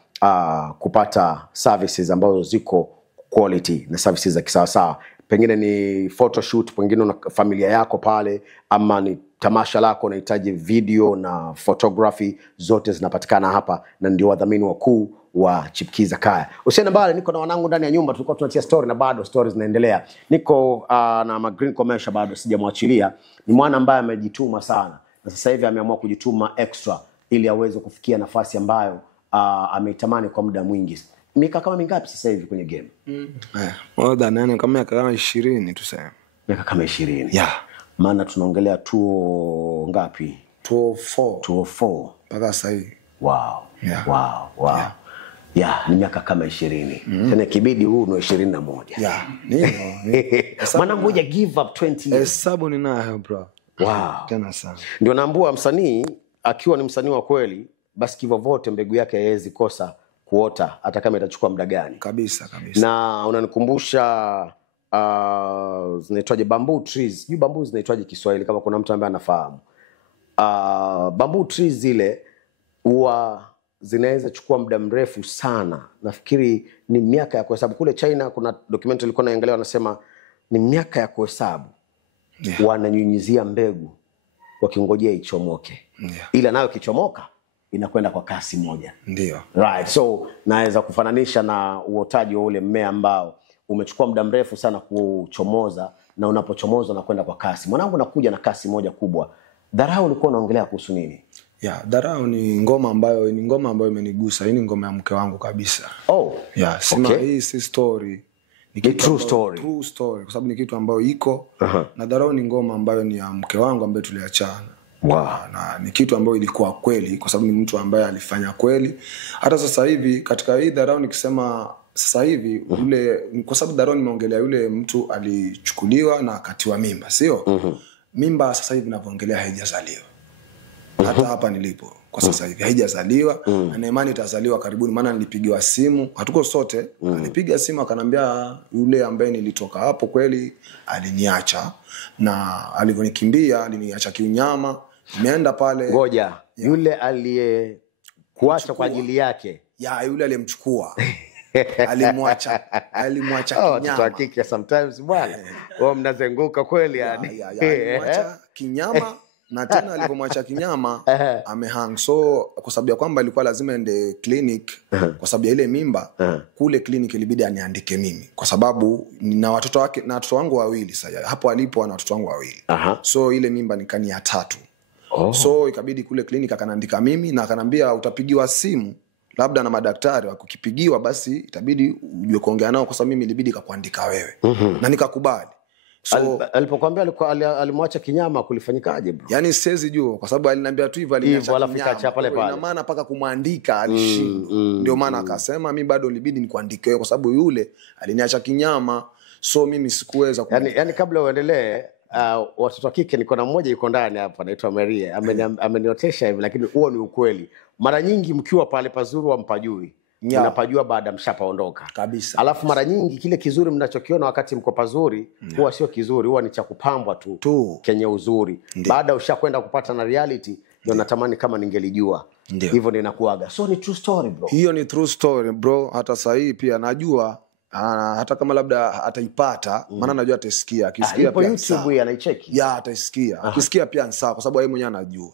kupata services ambazo ziko quality na services za kisawasawa. Pengine ni photoshoot, pengine una familia yako pale, ama ni tamasha lako unahitaji video na photography, zote zinapatikana hapa, na ndio wadhamini wakuu wa Chipkiza Kaya. Usiende mbali, niko na wanangu ndani ya nyumba, tulikuwa tunatia story na bado stories zinaendelea. Niko na Green Commercial, bado sijamwachilia. Ni mwana ambaye amejituma sana, na sasa hivi ameamua kujituma extra ili aweze kufikia nafasi ambayo ameitamani kwa muda mwingi. Miaka kama mingapi sasa hivi kwenye game? More than nane, kama miaka kama 20 tuseme. Miaka kama 20. Yeah. Maana tunaongelea tuo ngapi? 204 mpaka sasa hivi. Wow. Yeah. Wow. Yeah. Yeah, ni miaka kama 20. Tena kibidi huu no 21. Yeah. Mwanangu huja give up 20 years. Hesabu ninayo bro. Wow. Tena sana. Ndio naambua msanii akiwa ni msanii wa kweli, basi kivovote mbegu yake haiwezi kosa kuota hata kama itachukua muda gani. Kabisa. Na unanikumbusha zinaitwaje bamboo trees. Sijui bamboo zinaitwaje Kiswahili kama kuna mtu ambaye anafahamu. Bamboo trees zile huwa zinaweza chukua muda mrefu sana. Nafikiri ni miaka ya kuhesabu. Kule China kuna documentary ilikuwa naangalia, wanasema ni miaka ya kuhesabu. Yeah. Wananyunyizia mbegu wakingojea ichomoke. Yeah. Ila nayo kichomoka inakwenda kwa kasi moja. Ndio. Right. So naweza kufananisha na uotaji wa ule mmea ambao umechukua muda mrefu sana kuchomoza, na unapochomoza na kwenda kwa kasi. Mwanangu nakuja na kasi moja kubwa. Dharau ulikuwa unaongelea kuhusu nini? Yeah, Dharau ni ngoma ambayo imenigusa. Hii ni ngoma ya mke wangu kabisa. Oh. Yeah, sema okay. Hii si story. Ni true story. True story, kwa sababu ni kitu ambayo iko. Na Dharau ni ngoma ambayo ni ya mke wangu ambaye tuliachana. Wow. Na ni kitu ambayo ilikuwa kweli, kwa sababu ni mtu ambaye alifanya kweli. Hata sasa hivi katika hii Dharau nikisema sasa hivi kwa sababu Dharau nimeongelea yule mtu alichukuliwa na akatiwa mimba, sio? Mimba sasa hivi ninapoongelea haijazaliwa. Hata hapa nilipo kwa sasa hivi haijazaliwa, na imani itazaliwa karibuni, maana nilipigiwa simu, hatuko sote, alipiga simu akanambia yule ambaye nilitoka hapo kweli aliniacha, na alivyonikimbia aliniacha kiunyama. Nimeenda pale. Ngoja, yule aliyekuacha kwa ajili yake. Ya yule aliyemchukua. alimwacha kinyama. Tutakike sometimes bwana. Wao mnazenguka kweli yani. Alimwacha kinyama. Na tena alipomwacha kinyama amehang. So kwa sababu ya kwamba ilikuwa lazima ende clinic kwa sababu ya ile mimba, kule clinic ilibidi aniandike mimi, kwa sababu nina watoto wake na watoto wangu wawili. Sasa hapo alipo ana watoto wangu wawili. So ile mimba nikani ya 3. So ikabidi kule clinic akaniandika mimi, na akanambia utapigiwa simu labda na madaktari, wakukipigiwa basi itabidi ujue kuongea nao, kwa sababu mimi ilibidi kukuandika wewe. Na nikakubali. So alipokuambia alimwacha kinyama kulifanyikaje bro? Yani siwezi jua, kwa sababu aliniambia tu hivyo aliniacha kinyama pale. Ina maana paka kumwandika alishindwa. Ndio maana akasema mimi bado ilibidi nikuandike wewe, kwa sababu yule aliniacha kinyama. So mimi sikuweza yani kabla uendelee, watoto wa kike niko na mmoja yuko ndani hapa anaitwa Maria. Ameniotesha hivi, lakini huo ni ukweli. Mara nyingi mkiwa pale pazuri wampajui. Mnapajua baada mshapaondoka kabisa. Alafu mara nyingi kile kizuri mnachokiona wakati mko pazuri huwa sio kizuri, huwa ni cha kupambwa tu kenye uzuri. Baada ushakwenda kupata na reality, ndio natamani kama ningelijua. Hivyo ninakuaga. So ni true story bro. Hiyo ni true story bro. Hata sasa hii pia najua hata kama labda ataipata, maana najua atasikia. Akisikia pia YouTube anaicheki. Ya atasikia. Akisikia pia ni sawa, kwa sababu yeye mwenyewe anajua.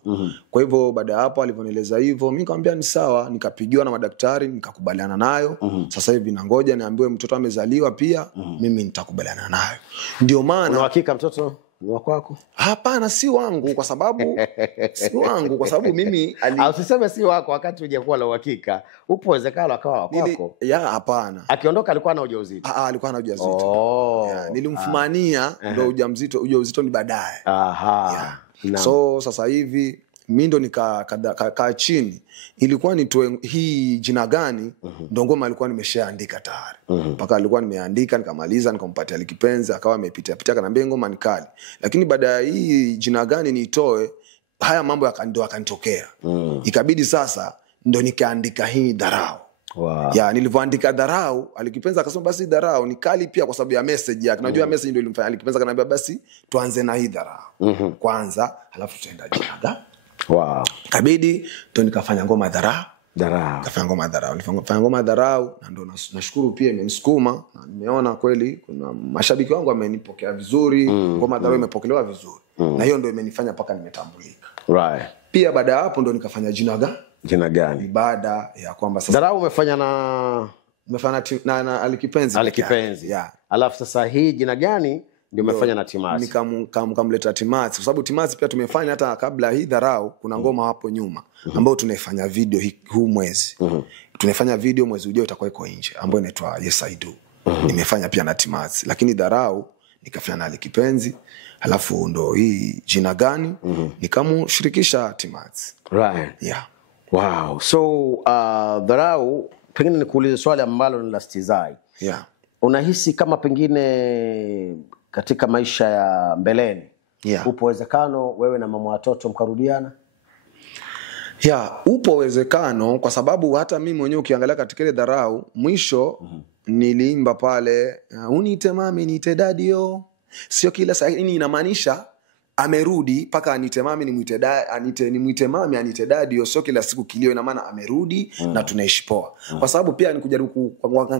Kwa hivyo baada ya hapo alivyonieleza hivyo, mimi nikamwambia ni sawa, nikapigiwa na madaktari, nikakubaliana nayo. Sasa hivi nangoja niambiwe mtoto amezaliwa pia, mimi nitakubaliana nayo. Ndio maana una hakika mtoto Wa kwako? Hapana, si wangu kwa sababu mimi usiseme si wako wakati hujakuwa na uhakika. Upo uwezekano akawa wa kwako. Hapana. Akiondoka alikuwa na ujauzito. Alikuwa na ujauzito. Nilimfumania ndo ujauzito ni baadaye. So sasa hivi mimi ndo nika chini, ilikuwa nitoe hii jina gani, ndo ngoma alikuwa nimeshaandika tayari. Mpaka alikuwa nimeandika nikamaliza, nikampatia Alikipenzi, akawa amepitia kanambia ngoma ni kali. Lakini baada ya hii jina gani nitoe, haya mambo yakanitokea. Ikabidi sasa ndo nikaandika hii Dharau. Wow. Nilivyoandika Dharau, Alikipenzi akasema basi Dharau ni kali pia kwa sababu ya message yake. Unajua message ndio ilimfanya Alikipenzi akaniambia basi tuanze na hii Dharau kwanza, halafu tutaenda jina. Wow. Kabidi ndo nikafanya ngoma Dharau. Kafanya ngoma Dharau na ndo nashukuru pia imenisukuma na nimeona kweli kuna mashabiki wangu wamenipokea vizuri. Ngoma Dharau imepokelewa vizuri. Na hiyo ndo imenifanya paka nimetambulika. Right. Pia baada ya hapo ndo nikafanya jina gani? Baada ya kwamba sasa Dharau umefanya na Alikipenzi. Alafu sasa hii jina gani ndio umefanya na Timazi? Nikamleta Timazi kwa sababu Timazi pia tumefanya hata kabla hii Dharau kuna ngoma hapo nyuma ambayo tunaifanya video huu mwezi. Tunafanya video mwezi ujao itakuwa iko nje ambayo inaitwa Yes I Do. Nimefanya pia na Timazi, lakini Dharau nikafanya na Alikipenzi. Alafu ndo hii jina gani nikamshirikisha Timazi. Right. Yeah. Wow. So Dharau, pengine nikuulize swali ambalo ni la stizai. Yeah. Unahisi kama pengine katika maisha ya mbeleni upo uwezekano wewe na mama watoto mkarudiana? Upo uwezekano kwa sababu hata mimi mwenyewe ukiangalia katika ile Dharau mwisho niliimba pale uniite mami niite daddy yo. Sio kila saa hii inamaanisha amerudi paka anite mami nimuite mami anite daddy, sio kila siku kilio, ina maana amerudi na tunaishi poa. Kwa sababu pia nikujaribu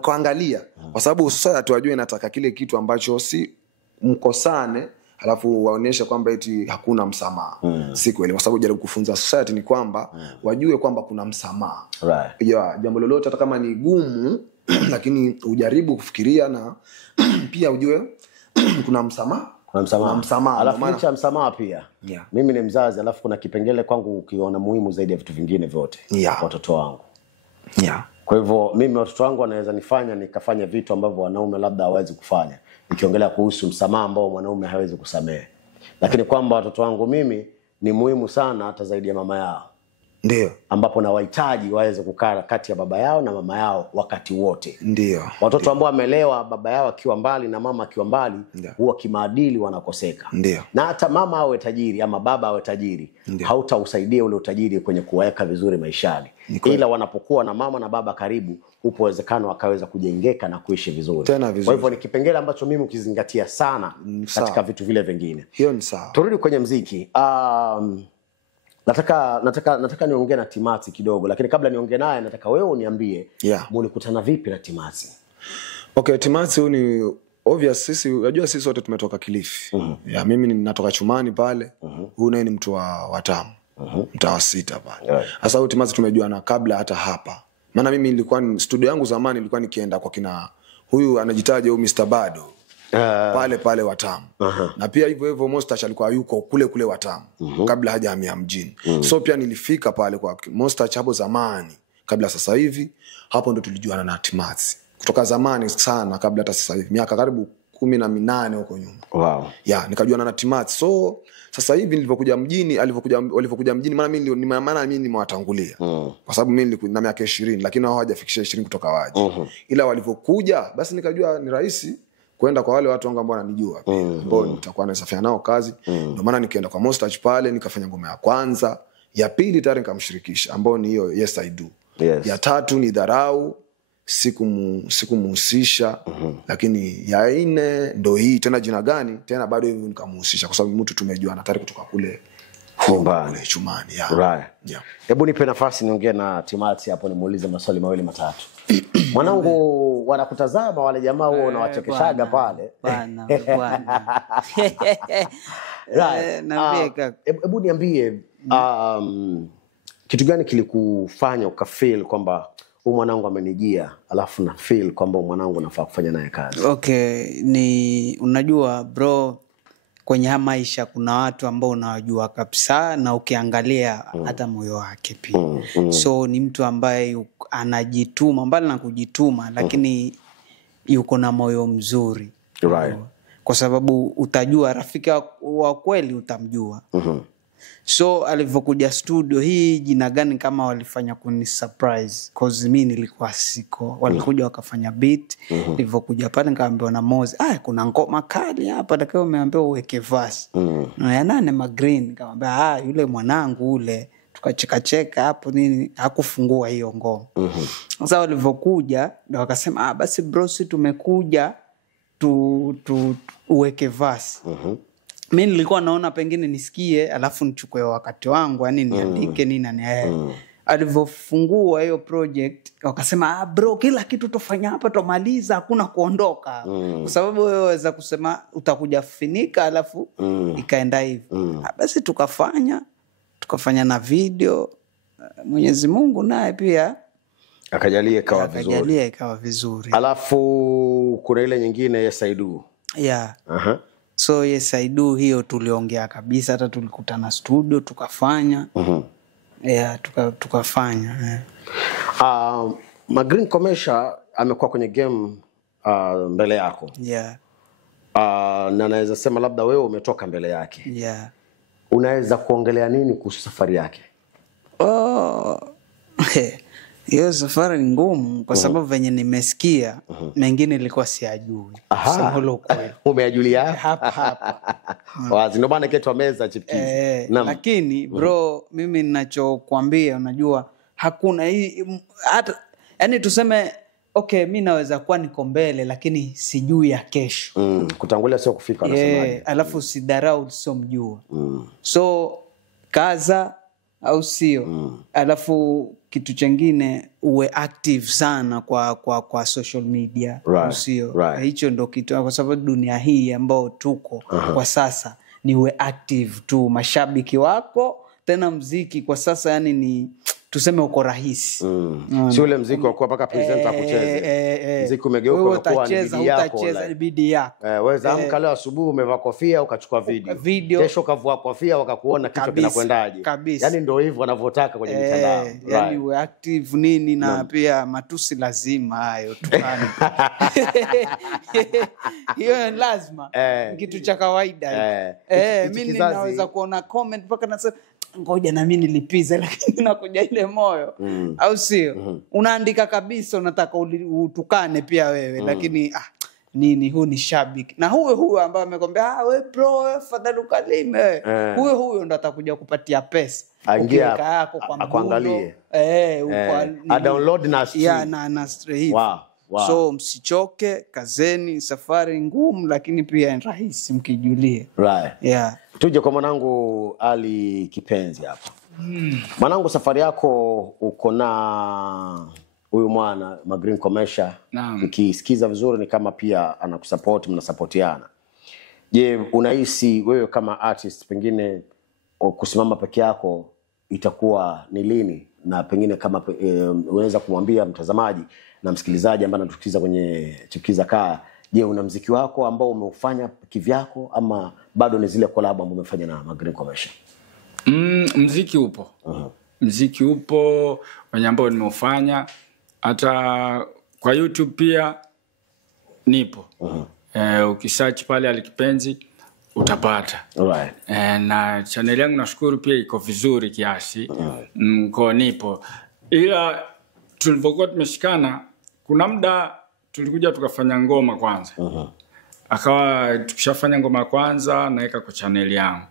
kuangalia kwa sababu society wajue inataka kile kitu ambacho si mkosane halafu waoneshe kwamba eti hakuna msamaha. Si kweli, kwa sababu jaribu kufunza society ni kwamba wajue kwamba kuna msamaha. Right. Jambo lolote hata kama ni gumu lakini ujaribu kufikiria na pia ujue kuna msamaha. Alafu licha msamaha pia. Mimi ni mzazi, alafu kuna kipengele kwangu ukiona muhimu zaidi ya vitu vingine vyote. Watoto wangu. Kwa hivyo mimi watoto wangu wanaweza nifanya nikafanya vitu ambavyo wanaume labda hawezi kufanya. Nikiongelea kuhusu msamaha ambao mwanaume hawezi kusamehe. Lakini kwamba watoto wangu mimi ni muhimu sana hata zaidi ya mama yao. Ndio. Ambapo na wahitaji waweze kukaa kati ya baba yao na mama yao wakati wote. Ndio. Watoto ambao wamelewa baba yao akiwa mbali na mama akiwa mbali huwa kimaadili wanakoseka. Ndio. Na hata mama awe tajiri ama baba awe tajiri, hautausaidia ule utajiri kwenye kuweka vizuri maishani. Ila wanapokuwa na mama na baba karibu, upo uwezekano akaweza kujengeka na kuishi vizuri. Kwa hivyo ni kipengele ambacho mimi ukizingatia sana katika vitu vile vingine. Hiyo ni sawa. Turudi kwenye muziki. Nataka niongee na Timazi kidogo, lakini kabla niongee naye nataka wewe uniambie mlikutana vipi na Timazi? Okay, Timazi ni obvious, sisi unajua sisi wote tumetoka Kilifi. Mimi ninatoka Chumani pale. Huyu naye ni mtu wa Watamu. Mtaa wa 6 pale. Sasa huyu Timazi tumejuana kabla hata hapa. Maana mimi nilikuwa studio yangu zamani nilikuwa nikienda kwa kina huyu anajitaja huyu Mr. Bado. Pale Watamu. Na pia hivyo Mustache alikuwa yuko kule Watamu kabla hajahamia mjini. So pia nilifika pale kwa Mustache hapo zamani kabla sasa hivi. Hapo ndo tulijuana na Timazi. Kutoka zamani sana kabla hata sasa hivi. Miaka karibu 18 huko nyuma. Wow. Nikajuana na Timazi. So sasa hivi nilipokuja mjini, alipokuja mjini maana mimi nimewatangulia. Kwa sababu mimi nilikuwa na miaka 20 lakini hao hawajafikisha 20 kutoka waje. Ila walipokuja basi nikajua ni rahisi kwenda kwa wale watu wangu ambao wananijua pia. Ambao nitakuwa nasafia nao kazi. Ndio maana nikaenda kwa Mustache pale nikafanya ngoma ya kwanza, ya pili tayari nikamshirikisha ambao ni hiyo Yes I Do. Ya tatu ni Dharau, sikumuhusisha. Lakini ya 4 ndo hii tena jina gani tena bado hivyo nikamuhusisha kwa sababu mtu tumejuana tayari kutoka kule Chumani. Hebu nipe nafasi niongee na Timazi hapo nimuulize maswali mawili matatu. Mwanangu wanakutazama wale jamaa wao unawachekeshaga pale. Bwana. Hebu niambie kitu gani kilikufanya ukafeel kwamba huyu mwanangu amenijia alafu na feel kwamba mwanangu nafaa kufanya naye kazi? Okay, ni unajua bro, kwenye maisha kuna watu ambao unawajua kabisa na ukiangalia hata moyo wake pia. So ni mtu ambaye anajituma, mbali na kujituma lakini yuko na moyo mzuri. Right. Kwa sababu utajua rafiki wa kweli utamjua. So alivyokuja studio hii jina gani kama walifanya kuni surprise cause mimi nilikuwa siko. Walikuja wakafanya beat. Nilivyokuja pale nikaambiwa na Moze, kuna ngoma kali hapa dakika umeambiwa uweke verse. Na ya nane Magreen nikamwambia yule mwanangu ule, tukacheka hapo nini, hakufungua hiyo ngoma. Sasa walivyokuja ndio wakasema basi bro si tumekuja uweke verse. Mimi nilikuwa naona pengine nisikie alafu nichukue wakati wangu yani niandike nini na alivyofungua hiyo project wakasema bro kila kitu tofanya hapa tumaliza hakuna kuondoka. Kwa sababu wewe waweza kusema utakuja finika alafu ikaenda hivi. Basi tukafanya na video. Mwenyezi Mungu naye pia akajalia ikawa vizuri. Alafu kuna ile nyingine ya Saidu. Yeah. So yes I do hiyo tuliongea kabisa, hata tulikutana studio tukafanya. Yeah, tukafanya. Magreen Commercial amekuwa kwenye game mbele yako. Yeah. Na naweza sema labda wewe umetoka mbele yake. Yeah. Unaweza kuongelea nini kuhusu safari yake? Hiyo safari ni ngumu kwa sababu venye nimesikia mengine ilikuwa siyajui. Umeyajulia hapa. Wazi ndio maana ketwa meza Chipkizi. Lakini bro mimi ninachokuambia unajua hakuna hata yani tuseme mimi naweza kuwa niko mbele lakini sijui ya kesho. Kutangulia sio kufika unasemaje? Alafu sidharau sio mjua. So kaza au sio? Alafu kitu chengine uwe active sana kwa social media. Right. Sio? Right. Hicho ndo kitu kwa sababu dunia hii ambao tuko kwa sasa ni uwe active tu. Mashabiki wako tena mziki kwa sasa yani ni tuseme uko rahisi. Si ule mziki wa kuwa paka presenter kucheze. Mziki umegeuka kuwa ni bidii yako. Weza amka leo asubuhi umevaa kofia ukachukua video. Kesho kavua kofia wakakuona kichwa kinakwendaje. Yaani ndio hivyo wanavyotaka kwenye mitandao. Yaani uwe active nini na pia matusi lazima hayo tukane. Hiyo lazima. Kitu cha kawaida. Mimi ninaweza kuona comment mpaka nasema ngoja na mimi nilipiza lakini nakuja ile moyo. Au sio? Unaandika kabisa unataka utukane pia wewe lakini nini huu ni shabiki. Na huyo ambaye amekwambia we bro fadhali ukalime. Huyo ndo atakuja kupatia pesa. Ingia yako kwa kuangalie. Download na stream. Yeah na stream. Wow. So msichoke, kazeni, safari ngumu lakini pia ni rahisi mkijulia. Right. Yeah. Tuje kwa mwanangu Ali Kipenzi hapa. Mwanangu safari yako uko na huyu mwana Magreen Commercial. Ukisikiza vizuri ni kama pia anakusupport, mnasupportiana. Je, unahisi wewe kama artist pengine kusimama peke yako itakuwa ni lini? Na pengine kama unaweza kumwambia mtazamaji na msikilizaji ambaye anatusikiza kwenye Chipkiza Kaya, je, una muziki wako ambao umeufanya kivyako ama bado ni zile collab ambazo umefanya na Magreen Commercial? Muziki upo. Muziki upo wenye ambao nimeufanya hata kwa YouTube pia nipo. Ukisearch pale Ali Kipenzi utapata. Right. Na channel yangu nashukuru pia iko vizuri kiasi. Kwa nipo. Ila tulipokuwa tumeshikana kuna muda tulikuja tukafanya ngoma kwanza. Akawa tukishafanya ngoma kwanza naweka kwa channel yangu.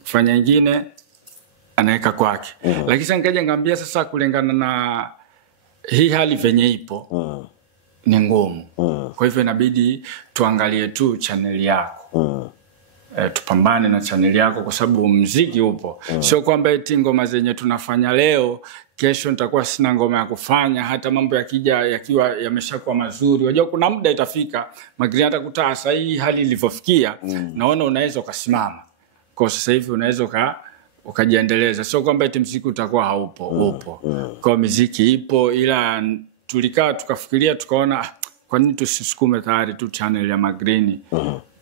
Kufanya nyingine anaweka kwake. Lakini sasa nikaja ngambia sasa kulingana na hii hali venye ipo ni ngumu. Kwa hivyo inabidi tuangalie tu channel yako. Tupambane na channel yako kwa sababu muziki upo. Sio kwamba eti ngoma zenye tunafanya leo kesho nitakuwa sina ngoma ya kufanya, hata mambo yakija yakiwa yameshakuwa mazuri. Unajua kuna muda itafika Magreen atakuta sasa hii hali ilivyofikia naona unaweza ukasimama. Kwa sasa hivi unaweza ukajiendeleza. Sio kwamba eti muziki utakuwa haupo, upo. Kwa muziki ipo ila tulikaa tukafikiria tukaona kwa nini tusisukume tayari tu channel ya Magreen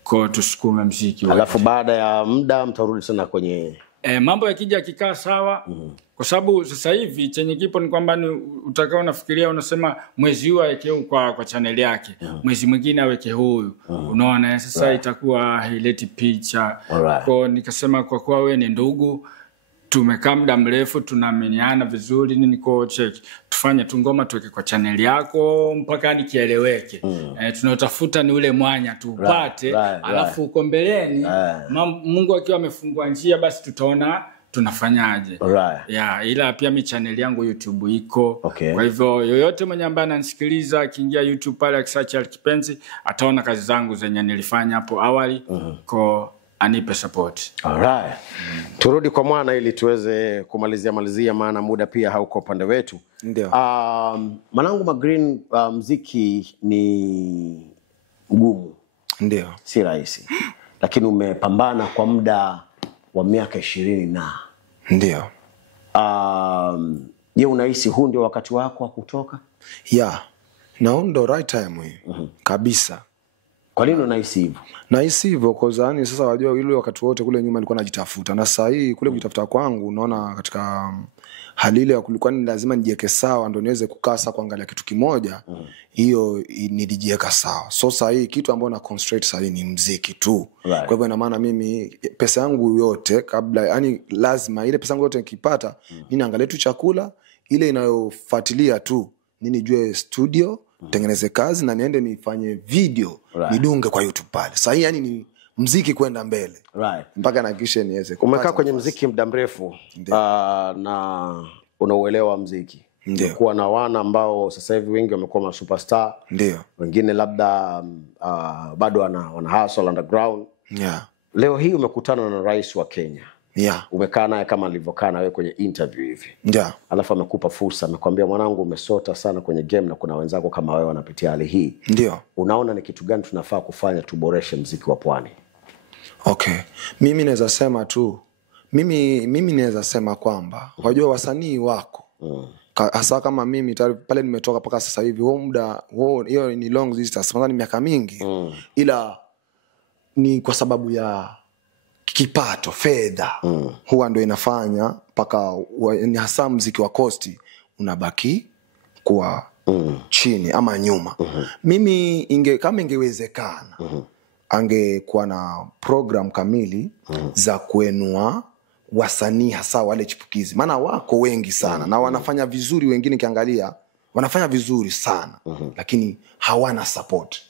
kwa tusukume mziki. Alafu baada ya muda mtarudi tena kwenye mambo yakija kikaa sawa. Kwa sababu sasa hivi chenye kipo ni kwamba ni utakao unafikiria unasema mwezi huu aweke kwa channel yake, mwezi mwingine aweke huyu. Unaona sasa itakuwa haileti picha. Kwa nikasema kwa kuwa wewe ni ndugu, tumekaa muda mrefu tunaaminiana vizuri, nini kwa check tufanye tu ngoma tuweke kwa channel yako mpaka ni kieleweke. Tunaotafuta ni ule mwanya tupate, alafu uko mbeleni Mungu akiwa amefungua njia basi tutaona tunafanyaje. Ila pia mi channel yangu YouTube iko. Kwa hivyo yoyote mwenye ambaye ananisikiliza akiingia YouTube pale akisearch Alkipenzi ataona kazi zangu zenye nilifanya hapo awali. Kwa anipe support. Turudi kwa mwana ili tuweze kumalizia maana muda pia hauko upande wetu. Ndio. Manangu Magreen, muziki ni mgumu. Ndio. Si rahisi. Lakini umepambana kwa muda wa miaka 20 na. Ndio. Je, unahisi huu ndio wakati wako wa kutoka? Na ndo right time kabisa. Kwa nini unahisi hivyo? Nahisi hivyo kwa sababu sasa wajua ile wakati wote kule nyuma nilikuwa najitafuta, na sasa hii kule kujitafuta kwangu unaona katika hali ile kulikuwa ni lazima nijiweke sawa ndio niweze kukaa sasa kuangalia kitu kimoja. Hiyo nilijiweka sawa. So sasa hii kitu ambacho na concentrate sasa ni muziki tu. Kwa hivyo ina maana mimi pesa yangu yote kabla, yani lazima ile pesa yangu yote nikipata mimi naangalia tu chakula, ile inayofuatilia tu nini jue studio tengeneze kazi na niende nifanye video nidunge kwa YouTube pale. Sasa hii yani ni muziki kwenda mbele. Mpaka na kisha niweze. Umekaa kwenye muziki muda mrefu na unauelewa muziki. Kuwa na wana ambao sasa hivi wengi wamekuwa ma superstar. Ndio. Wengine labda bado wana hustle underground. Leo hii umekutana na rais wa Kenya. Umekaa naye kama alivyokaa na wewe kwenye interview hivi. Alafu amekupa fursa, amekwambia mwanangu umesota sana kwenye game na kuna wenzako kama wewe wanapitia hali hii. Unaona ni kitu gani tunafaa kufanya tuboreshe muziki wa pwani? Mimi naweza sema tu mimi naweza sema kwamba wajua wasanii wako hasa kama mimi pale nimetoka paka sasa hivi huo muda hiyo ni long distance, kwanza ni miaka mingi. Ila ni kwa sababu ya kipato, fedha huwa ndio inafanya paka ni hasa muziki wa coast unabaki kuwa chini ama nyuma. Mimi kama ingewezekana angekuwa na program kamili za kuenua wasanii hasa wale chipukizi, maana wako wengi sana na wanafanya vizuri, wengine kiangalia wanafanya vizuri sana lakini hawana support.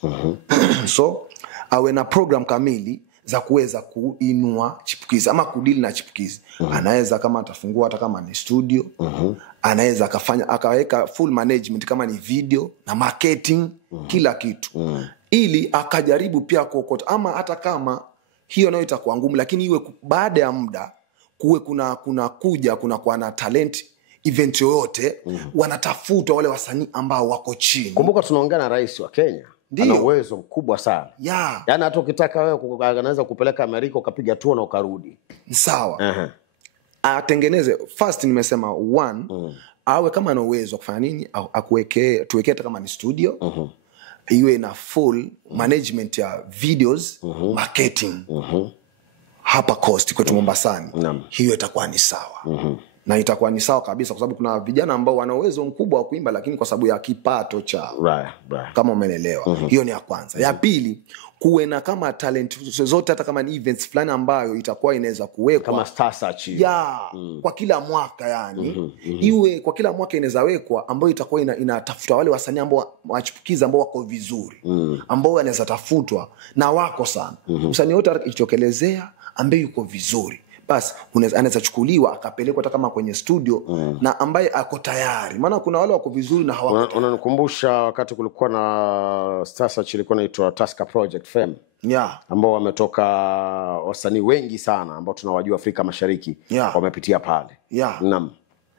So awe na program kamili za kuweza kuinua chipukizi ama kudili na chipukizi. Anaweza kama atafungua hata kama ni studio, anaweza akaweka full management kama ni video na marketing, kila kitu. Ili akajaribu pia kuokota, ama hata kama hiyo nayo itakuwa ngumu lakini iwe baada ya muda kuwe kuna kwa na talent event yoyote wanatafuta wale wasanii ambao wako chini. Kumbuka tunaongea na rais wa Kenya. Ana uwezo mkubwa sana. Yaani hata ukitaka wewe anaweza kupeleka Amerika ukapiga tour na ukarudi. Sawa. Atengeneze first nimesema awe kama ana uwezo kufanya nini, tuwekee hata kama ni studio. Iwe na full management ya videos, marketing. Hapa coast kwetu Mombasani. Hiyo itakuwa ni sawa. Na itakuwa ni sawa kabisa kwa sababu kuna vijana ambao wana uwezo mkubwa wa kuimba lakini kwa sababu ya kipato chao. Kama umeelewa. Hiyo ni ya kwanza. Ya pili, kuwe na kama talent zote hata kama ni events fulani ambayo itakuwa inaweza kuwekwa kama star search. Kwa kila mwaka yani. Iwe kwa kila mwaka inaweza wekwa ambayo itakuwa inatafuta wale wasanii ambao wachipukizi ambao wako vizuri. Ambao wanaweza tafutwa na wako sana. Msanii wote akichokelezea ambaye yuko vizuri, basi anaweza chukuliwa akapelekwa hata kama kwenye studio na ambaye ako tayari. Maana kuna wale wako vizuri na hawako. Unanikumbusha wakati kulikuwa na Star Search ilikuwa inaitwa Tusker Project Fame. Ambao wametoka wasanii wengi sana ambao tunawajua Afrika Mashariki wamepitia pale.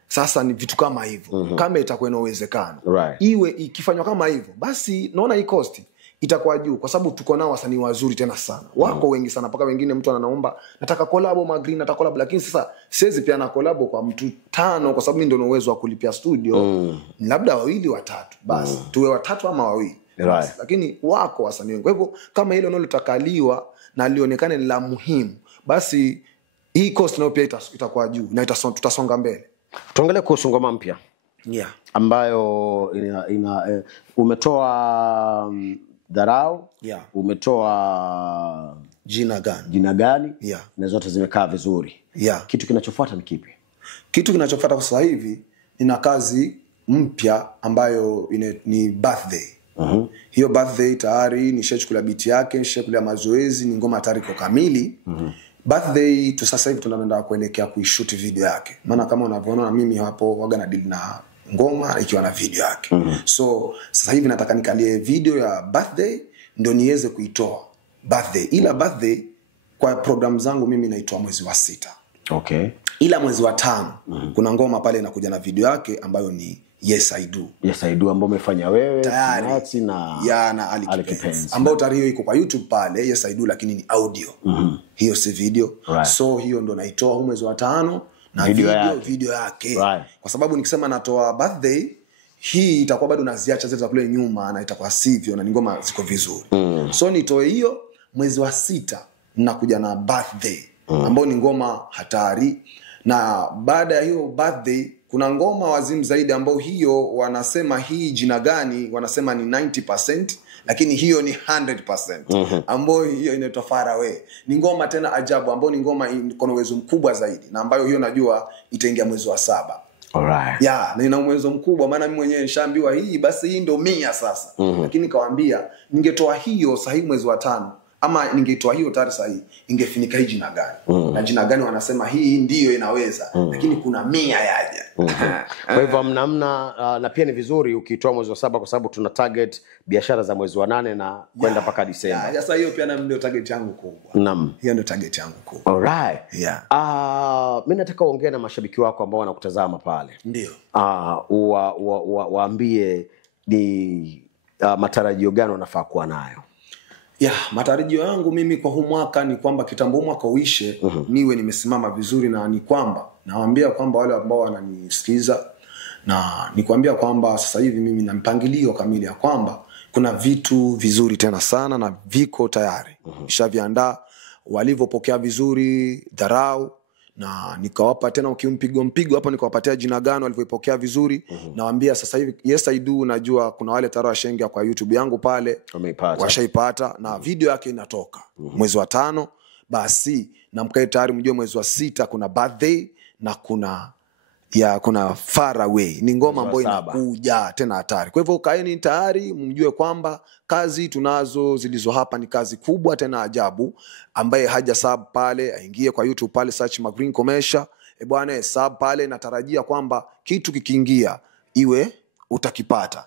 Sasa ni vitu kama hivyo. Kama itakuwa ina uwezekano. Iwe ikifanywa kama hivyo, basi naona hii cost itakuwa juu kwa sababu tuko nao wasanii wazuri tena sana. Wako wengi sana mpaka wengine mtu anaomba nataka collab Magreen, nataka collab, lakini sasa siwezi pia na collab kwa mtu 5 kwa sababu mimi ndio na uwezo wa kulipia studio. Labda 2 watatu basi. Tuwe 3 ama 2. Right. Lakini wako wasanii wengi. Kwa hivyo kama hilo nalo litakaliwa na lionekane ni la muhimu, basi hii cost nayo pia itakuwa juu na tutasonga mbele. Tuongelee kuhusu ngoma mpya. Yeah. Ambayo umetoa Dharau, Yeah. umetoa Jina Gani, Yeah. na zote zimekaa vizuri. Yeah. Kitu kinachofuata ni kipi? Kitu kinachofuata kwa sasa hivi nina kazi mpya ambayo ni birthday. Hiyo birthday tayari nishachukulia beat yake, nishachukulia mazoezi, ni ngoma tayari kwa kamili. Birthday tu sasa hivi tunaenda kuelekea kuishoot video yake. Maana kama unavyoona na mimi hapo waga na deal na ngoma ikiwa na video yake. So sasa hivi nataka nikalie video ya birthday ndio niweze kuitoa birthday. Ila birthday kwa program zangu mimi naitoa mwezi wa 6. Okay. Ila mwezi wa 5 kuna ngoma pale inakuja na video yake ambayo ni Yes I Do. Yes I Do ambao umefanya wewe tayari na Ali Kipenzi. Ambao tayari hiyo iko kwa YouTube pale Yes I Do, lakini ni audio. Hiyo si video. Right. So hiyo ndo naitoa mwezi wa 5 na video yake. Right. Kwa sababu nikisema natoa birthday hii itakuwa bado naziacha zile za kule nyuma na itakuwa sivyo na ngoma ziko vizuri. So nitoe hiyo mwezi wa 6 nakuja na birthday ambao ni ngoma hatari. Na baada ya hiyo birthday kuna ngoma wazimu zaidi ambao hiyo wanasema hii Jina Gani wanasema ni 90%, lakini hiyo ni 100%. Ambao hiyo inaitwa Far Away. Ni ngoma tena ajabu ambao ni ngoma iko na uwezo mkubwa zaidi na ambayo hiyo najua itaingia mwezi wa 7. Alright. Na ina uwezo mkubwa maana mimi mwenyewe nishaambiwa hii basi hii ndio 100 sasa. Lakini nikawaambia ningetoa hiyo sahihi mwezi wa 5 ama ningeitoa hiyo tayari sahihi ingefinika hii Jina Gani. Na Jina Gani wanasema hii ndiyo inaweza lakini kuna 100 yaja. Kwa hivyo mnamna na pia ni vizuri ukitoa mwezi wa 7 kwa sababu tuna target biashara za mwezi wa 8 na kwenda mpaka Disemba. Sasa hiyo pia na ndio target yangu kubwa. Naam. Hiyo ndio target yangu kubwa. Alright. Yeah. Mimi nataka uongee na mashabiki wako ambao wanakutazama pale. Ndio. Waambie ni matarajio gani wanafaa kuwa nayo. Matarajio yangu mimi kwa huu mwaka ni kwamba kitambo mwaka uishe niwe nimesimama vizuri, na ni kwamba nawaambia kwamba wale ambao wananisikiza na nikwambia kwamba sasa hivi mimi na mpangilio kamili ya kwamba kuna vitu vizuri tena sana na viko tayari. Nishaviandaa walivyopokea vizuri Dharau na nikawapa tena mpigo hapo nikawapatia Jina Gani walivyopokea vizuri. Nawaambia sasa hivi Yes I Do najua kuna wale tayari washaingia kwa YouTube yangu pale washaipata na video yake inatoka mwezi wa 5. Basi na mkae tayari mjue mwezi wa 6 kuna birthday na kuna Far Away. Ni ngoma ambayo inakuja tena hatari. Kwa hivyo kaeni tayari mjue kwamba kazi tunazo zilizo hapa ni kazi kubwa tena ajabu. Ambaye haja sub pale aingie kwa YouTube pale search Green Commercial. Bwana sub pale, natarajia kwamba kitu kikiingia iwe utakipata.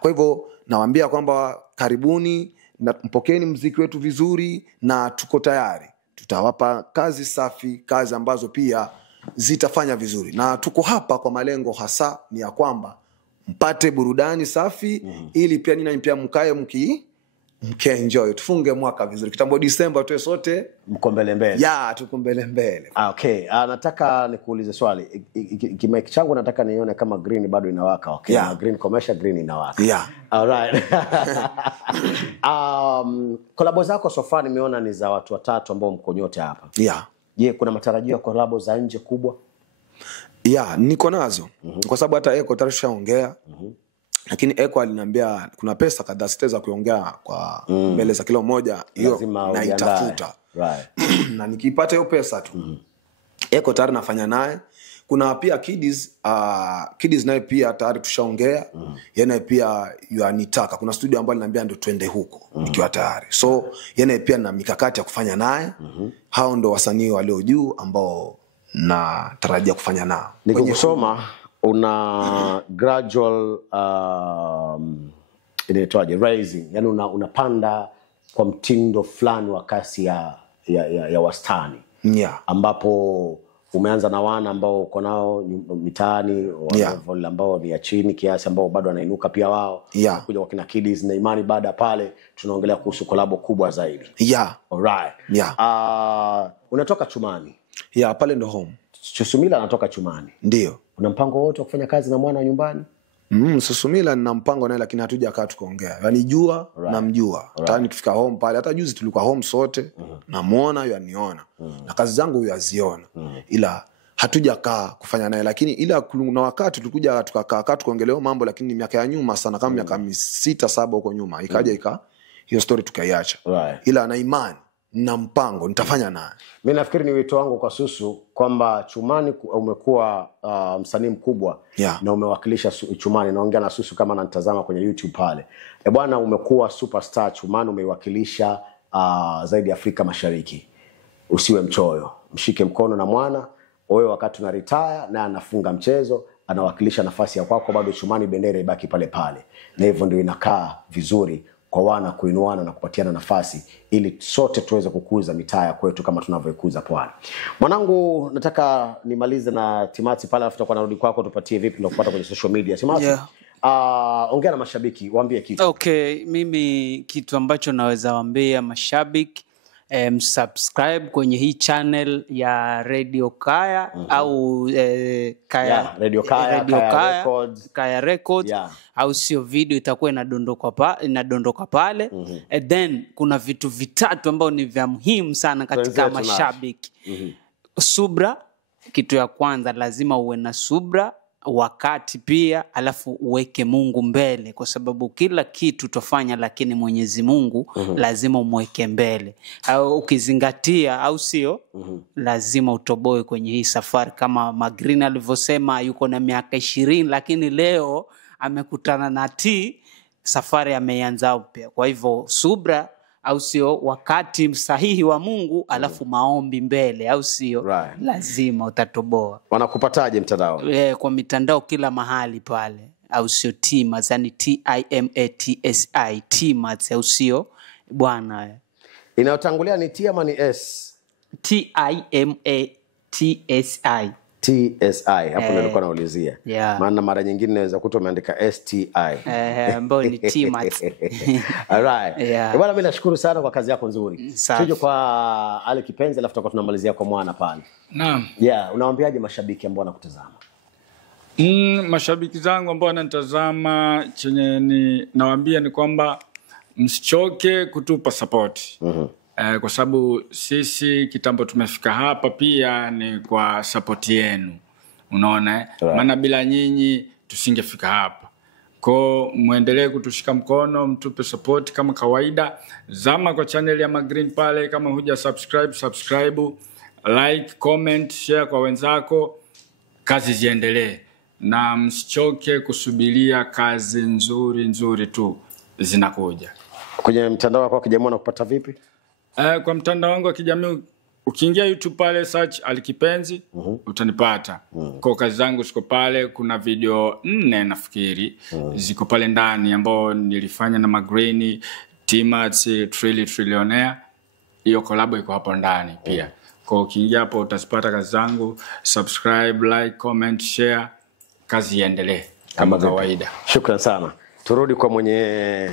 Kwa hivyo nawaambia kwamba karibuni na mpokeeni muziki wetu vizuri na tuko tayari. Tutawapa kazi safi, kazi ambazo pia zitafanya vizuri, na tuko hapa kwa malengo hasa ni ya kwamba mpate burudani safi ili pia nina pia mkae enjoy, tufunge mwaka vizuri. Kitambo Disemba tuwe sote mko mbele. tuko mbele. Okay, nataka nikuulize swali. Kimike changu nataka nione kama green bado inawaka. Okay, na Green Commercial green inawaka. Alright. Collabo zako so far nimeona ni za watu watatu ambao mko nyote hapa. Je, kuna matarajio ya collabo za nje kubwa? Niko nazo. Kwa sababu hata Eko tarishaongea. Lakini Eko aliniambia kuna pesa kadhaa sitaweza kuongea kwa mbele za kilo moja, hiyo na itafuta. Na nikipata hiyo pesa tu. Eko tayari nafanya naye. Kuna pia Kids naye pia tayari tushaongea. Yeye pia yanitaka. Kuna studio ambayo aliniambia ndio twende huko nikiwa tayari. So yeye pia na mikakati ya kufanya naye. Hao ndo wasanii walio juu ambao na tarajia kufanya nao. Nikusoma una gradual inaitwaje rising, yani unapanda kwa mtindo fulani wa kasi ya wastani. Ambapo umeanza na wana ambao uko nao mitaani, wale ambao ni ya chini kiasi ambao bado wanainuka pia wao. Kuja kwa kina Kids na imani baada pale tunaongelea kuhusu collabo kubwa zaidi. Alright. Unatoka Chumani. Pale ndo home. Chusumila anatoka Chumani. Ndio. Una mpango wote wa kufanya kazi na mwana nyumbani? Susumila nina mpango naye lakini hatujakaa tukaongea. Yaani jua namjua. Hata nikifika home pale, hata juzi tulikuwa home sote, namuona yaniona. Na kazi zangu yaziona. Ila hatujakaa kufanya naye, lakini ila kuna wakati tulikuja tukakaa tukaongelea mambo, lakini ni miaka ya nyuma sana, kama miaka 6-7 huko nyuma. Ikaja hiyo story tukaiacha. Ila na imani na mpango nitafanya naye. Mimi nafikiri ni wito wangu kwa Susu kwamba Chumani umekuwa msanii mkubwa na umewakilisha Chumani. Naongea na Susu kama ananitazama kwenye YouTube pale. Bwana, umekuwa superstar Chumani, umeiwakilisha zaidi Afrika Mashariki. Usiwe mchoyo. Mshike mkono na mwana. Wewe wakati una retire na anafunga mchezo, anawakilisha nafasi ya kwako, bado Chumani bendera ibaki pale pale. Na hivyo ndio inakaa vizuri kwa wana kuinuana na kupatiana nafasi ili sote tuweze kukuza mitaa kwetu kama tunavyoikuza Pwani. Mwanangu, nataka nimalize na Timati pale, alafu tutakuwa narudi kwako tupatie vipi ndio kupata kwenye social media. Timati, ongea na mashabiki, waambie kitu. Okay, mimi kitu ambacho naweza waambia mashabiki, subscribe kwenye hii channel ya Radio Kaya au Kaya Radio Kaya Records. Au sio, video itakuwa inadondoka pale. And then kuna vitu vitatu ambao ni vya muhimu sana katika mashabiki. Subra, kitu ya kwanza lazima uwe na subra, wakati pia, alafu uweke Mungu mbele, kwa sababu kila kitu tofanya lakini Mwenyezi Mungu lazima umweke mbele. Au ukizingatia, au sio, lazima utoboe kwenye hii safari. Kama Magreen alivyosema yuko na miaka 20 lakini leo amekutana na safari ameanza upya. Kwa hivyo subra, au sio, wakati sahihi wa Mungu, alafu maombi mbele, au sio, lazima utatoboa. Wanakupataje mtandao? Kwa mitandao kila mahali pale, au sio, Timats, yani TIMATSI, Timats, au sio bwana. Inayotangulia ni T ama ni S? TIMATSI. Hapo ndio nilikuwa naulizia. Maana mara nyingine naweza kuta umeandika STI. Ambao ni Timats. Alright. Bwana, mimi nashukuru sana kwa kazi yako nzuri. Tuje kwa Ali Kipenzi, alafu tutakuwa tunamalizia kwa mwana pale. Naam. Unawaambiaje mashabiki ambao wanakutazama? Mashabiki zangu ambao wanatazama, chenye nawaambia ni kwamba msichoke kutupa support. Kwa sababu sisi kitambo tumefika hapa pia ni kwa support yenu. Unaona maana bila nyinyi tusingefika hapa. Kwa muendelee kutushika mkono, mtupe support kama kawaida. Zama kwa channel ya Magreen pale, kama huja subscribe, like, comment, share kwa wenzako. Kazi ziendelee. Na msichoke kusubiria kazi nzuri tu zinakuja. Kwenye mtandao wako wa kijamii unakupata vipi? Kwa mtandao wangu wa kijamii ukiingia YouTube pale search Ali Kipenzi, utanipata. Kwa kazi zangu ziko pale, kuna video 4 nafikiri ziko pale ndani ambao nilifanya na Magreen, Timats, Trillionaire. Hiyo collab iko hapo ndani pia. Kwa ukiingia hapo utazipata kazi zangu, subscribe, like, comment, share, kazi iendelee kama kawaida. Shukrani sana. Turudi kwa mwenye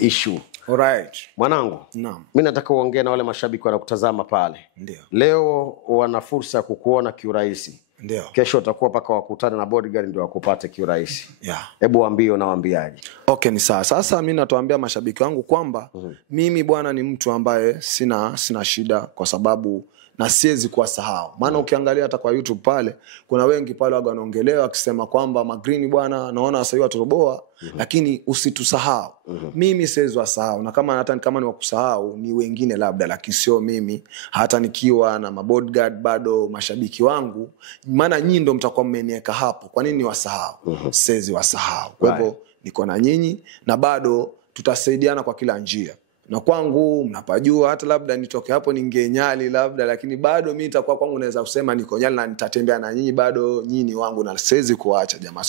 issue. Alright. Mwanangu, naam, mimi nataka uongee na wale mashabiki wanakutazama pale. Ndio. Leo wana fursa ya kukuona kiurahisi. Ndio. Kesho utakuwa paka wakutana na bodyguard ndio wakupate kiurahisi. Yeah. Hebu waambie unawaambiaje? Okay, ni sawa. Sasa mimi natawaambia mashabiki wangu kwamba mimi bwana ni mtu ambaye sina shida, kwa sababu na siwezi kuwasahau. Maana ukiangalia hata kwa YouTube pale kuna wengi pale waga wanaongelea wakisema kwamba Magreen bwana naona sasa hivi atoboa, lakini usitusahau. Mimi siwezi wasahau, na kama ni wakusahau ni wengine labda, lakini sio mimi. Hata nikiwa na mabodyguard bado mashabiki wangu, maana nyinyi ndio mtakuwa mmeniweka hapo. Kwa nini wasahau? Siwezi wasahau. Kwa hivyo niko na nyinyi na bado tutasaidiana kwa kila njia. Na kwangu mnapajua, hata labda nitoke hapo ningenyali labda, lakini bado mimi nitakuwa kwangu naweza kusema niko nyali na nitatembea na nyinyi, bado nyinyi wangu na siwezi kuacha jamaa.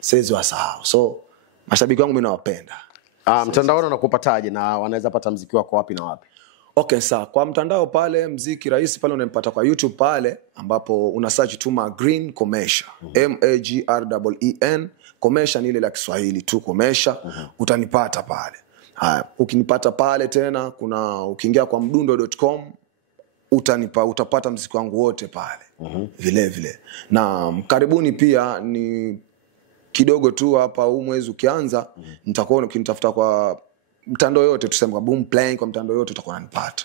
Siwezi wasahau. So mashabiki wangu mimi nawapenda. Mtandaoni unakupataje na wanaweza pata muziki wako wapi na wapi? Okay, sawa. Kwa mtandao pale muziki rahisi pale unampata kwa YouTube pale, ambapo una search tu Magreen Commercial. MAGREEN. Commercial ni ile la Kiswahili tu, Commercial. Utanipata pale. Ukinipata pale tena kuna ukiingia kwa mdundo.com utapata muziki wangu wote pale. Vile vile. Na karibuni pia kidogo tu hapa huu mwezi ukianza nitakuwa ukinitafuta kwa mtandao yote, tuseme kwa Boomplay, kwa mtandao yote utakuwa unanipata.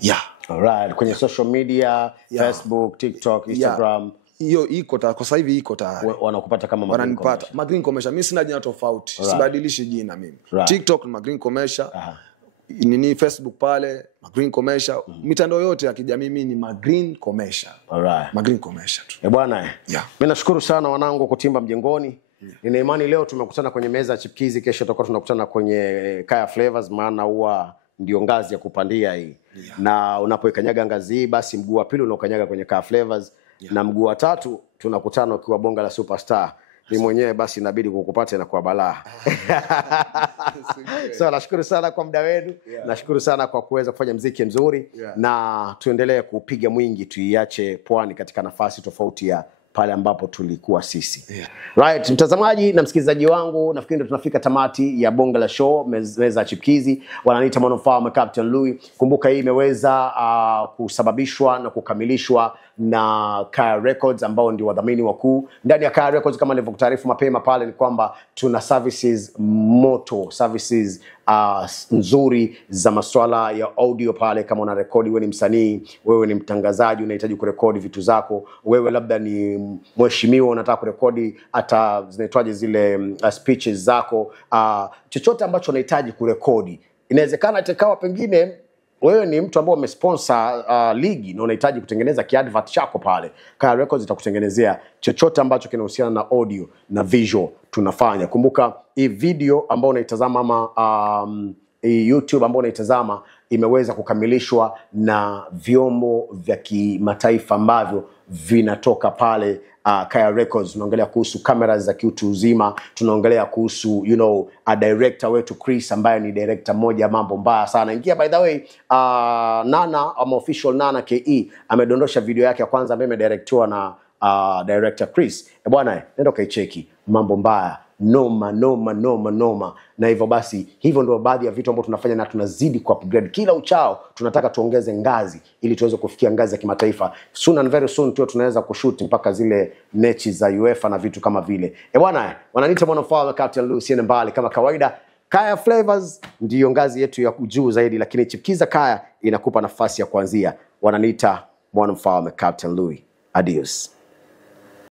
Yeah. Alright, kwenye social media, Facebook, TikTok, Instagram. Hiyo iko kwa sasa hivi iko tayari. Wanakupata kama wananipata Magreen Commercial. Mimi sina jina tofauti. Sibadilishi jina mimi. TikTok ni Magreen Commercial. Nini Facebook pale Magreen Commercial. Mitandao yote ya kijamii mimi ni Magreen Commercial. Alright. Magreen Commercial tu. Bwana. Mimi nashukuru sana wanangu kutimba mjengoni. Nina imani leo tumekutana kwenye meza ya Chipkizi, kesho tutakuwa tunakutana kwenye Kaya Flavors, maana huwa ndio ngazi ya kupandia hii. Na unapoikanyaga ngazi hii basi mguu wa pili unaokanyaga kwenye Kaya Flavors na mguu wa tatu tunakutana ukiwa bonga la superstar. Ni mwenyewe basi inabidi kukupata na kwa balaa. So nashukuru sana kwa muda wenu. Nashukuru sana kwa kuweza kufanya muziki mzuri na tuendelee kupiga mwingi, tuiache pwani katika nafasi tofauti ya pale ambapo tulikuwa sisi. Right, mtazamaji na msikilizaji wangu, nafikiri ndio tunafika tamati ya bonga la show meza ya Chipkizi. Wananiita Mwanamfalme Captain Louis. Kumbuka hii imeweza kusababishwa na kukamilishwa na Kaya Records ambao ndio wadhamini wakuu. Ndani ya Kaya Records kama nilivyokutaarifu mapema pale ni kwamba tuna services moto, services nzuri za masuala ya audio pale. Kama una rekodi, wewe ni msanii, wewe ni mtangazaji, unahitaji kurekodi vitu zako, wewe labda ni mheshimiwa unataka kurekodi hata zinaitwaje zile speeches zako, chochote ambacho unahitaji kurekodi, inawezekana itakawa pengine wewe ni mtu ambaye umesponsor ligi na unahitaji kutengeneza kiadvert chako pale, Kaya Records itakutengenezea chochote ambacho kinahusiana na audio na visual tunafanya. Kumbuka hii video ambayo unaitazama ama YouTube ambayo unaitazama imeweza kukamilishwa na vyombo vya kimataifa ambavyo vinatoka pale Kaya Records. Tunaongelea kuhusu cameras za kiutu uzima, tunaongelea kuhusu a director wetu Chris ambaye ni director moja mambo mbaya sana. Ingia by the way Nana ama official Nana KE amedondosha video yake ya kwanza ambayo imedirectiwa na director Chris. Bwana nenda kaicheki, mambo mbaya noma. Na hivyo basi hivyo ndio baadhi ya vitu ambavyo tunafanya na tunazidi ku upgrade kila uchao. Tunataka tuongeze ngazi ili tuweze kufikia ngazi ya kimataifa. Soon and very soon tunaweza kushoot mpaka zile mechi za UEFA na vitu kama vile. Bwana wananiita Mwanamfalme Captain Louis mbali kama kawaida. Kaya Flavors ndiyo ngazi yetu ya juu zaidi, lakini Chipkiza Kaya inakupa nafasi ya kuanzia. Wananiita Mwanamfalme Captain Louis. Adios.